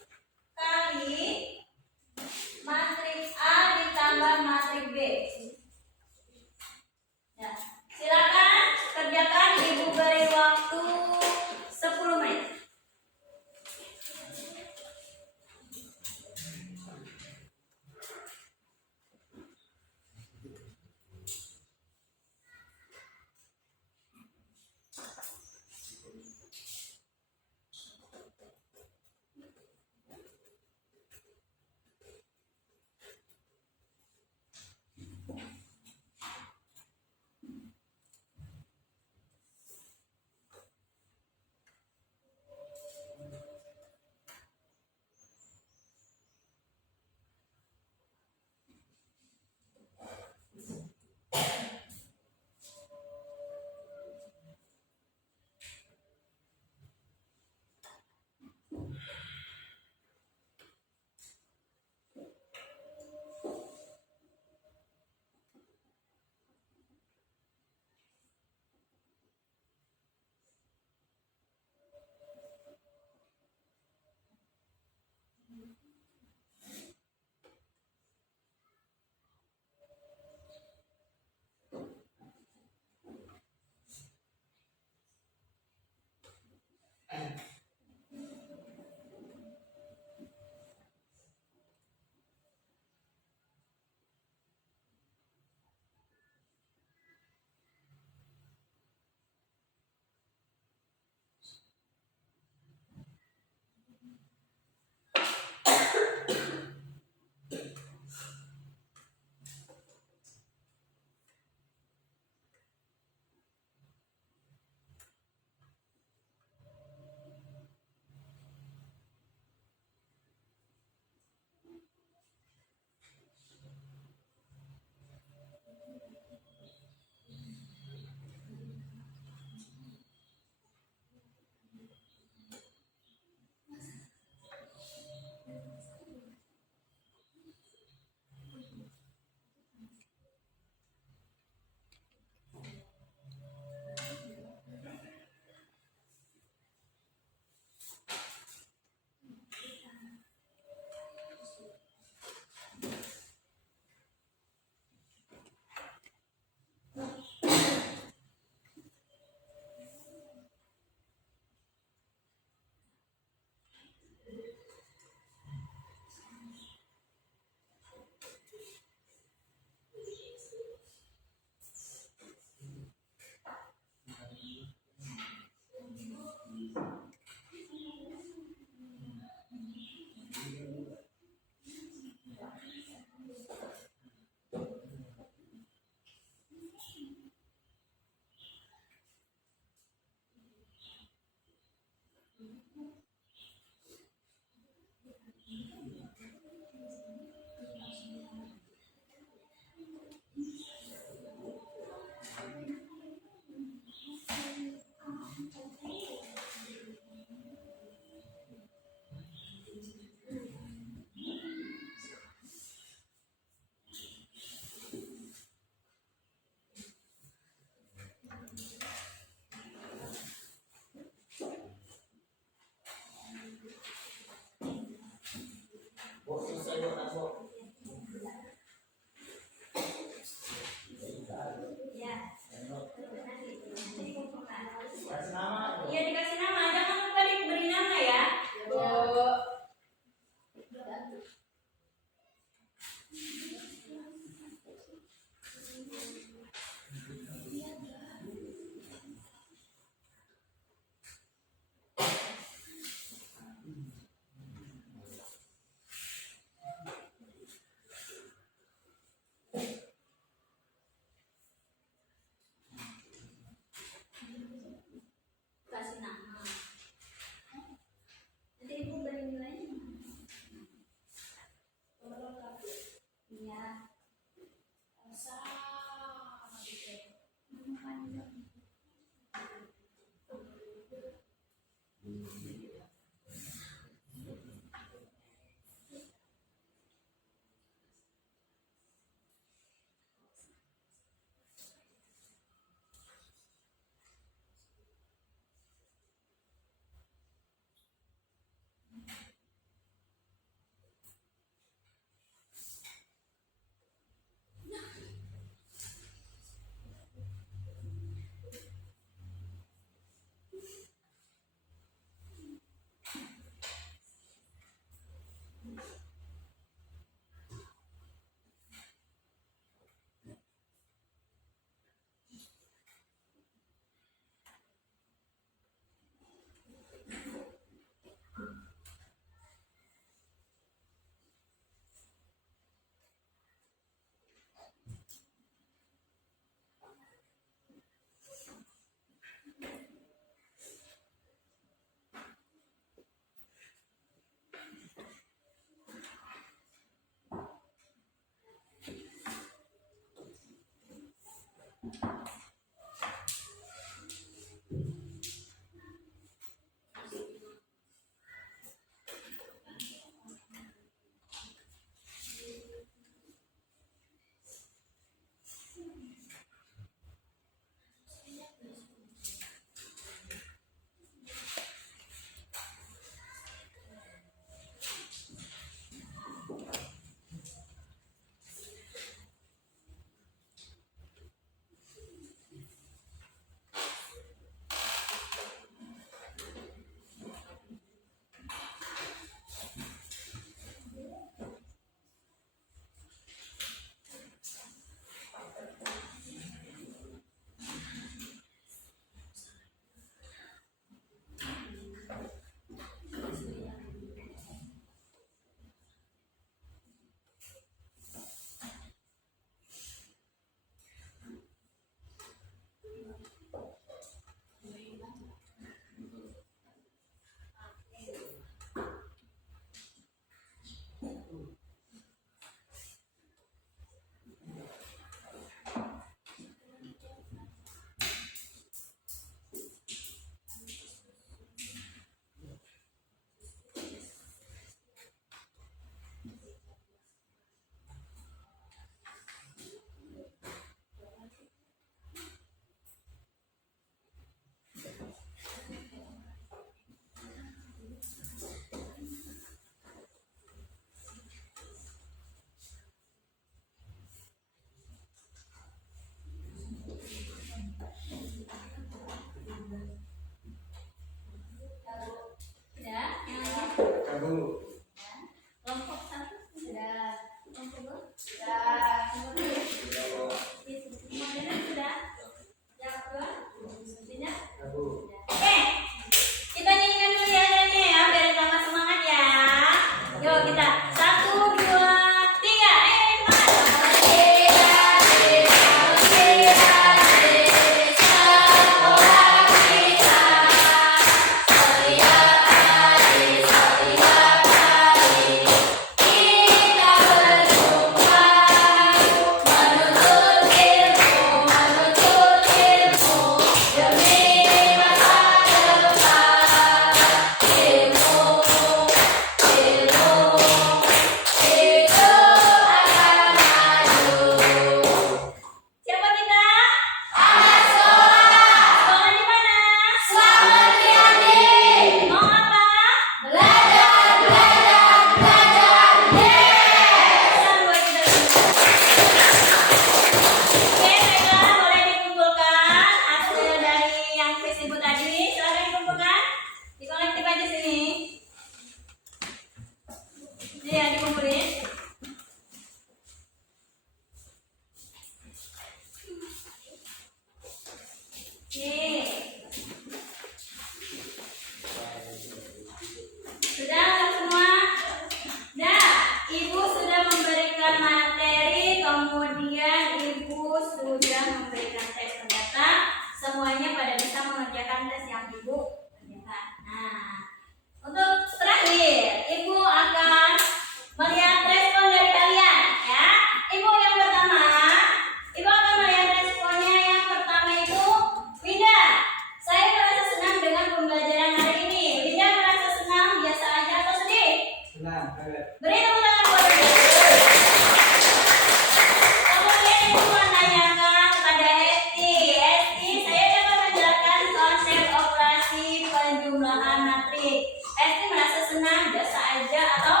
matrik. Pasti merasa senang, biasa aja atau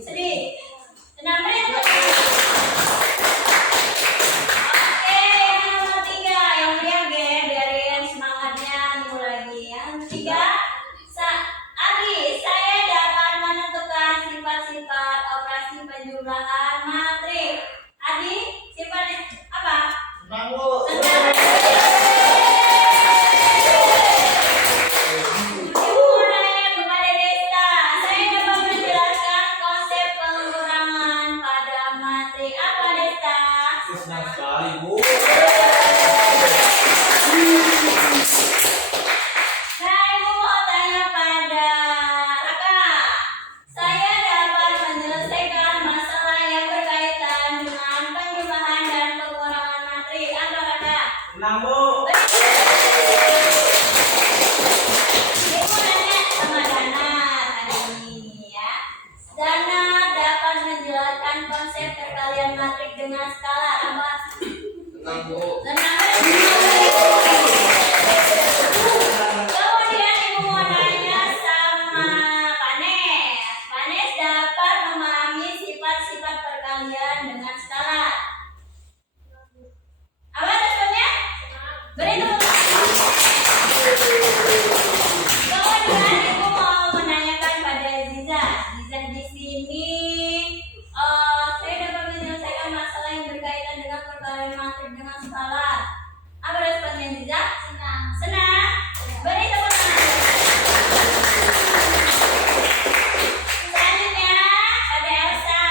sedih? Senang benar atau tidak? Oke, yang nomor 3, yang meriah biarin semangatnya minggu lagi. Yang ketiga, Adi, saya dapat menentukan sifat-sifat operasi penjumlahan matrik. Adi, sifatnya apa? Senang Bu. Senang. Ibu nanya kepada Desta, saya dapat menjelaskan konsep pengurangan pada matrik. Apa Desta? Senang sekali, Bu. Nah, Ibu mau tanya pada Raka. Saya dapat menyelesaikan masalah yang berkaitan dengan penjumlahan dan pengurangan matrik. Apa Raka? Senang, Bu. Ibu nanya sama Dana hari ini ya. Dana dapat menjelaskan konsep perkalian matrik dengan skala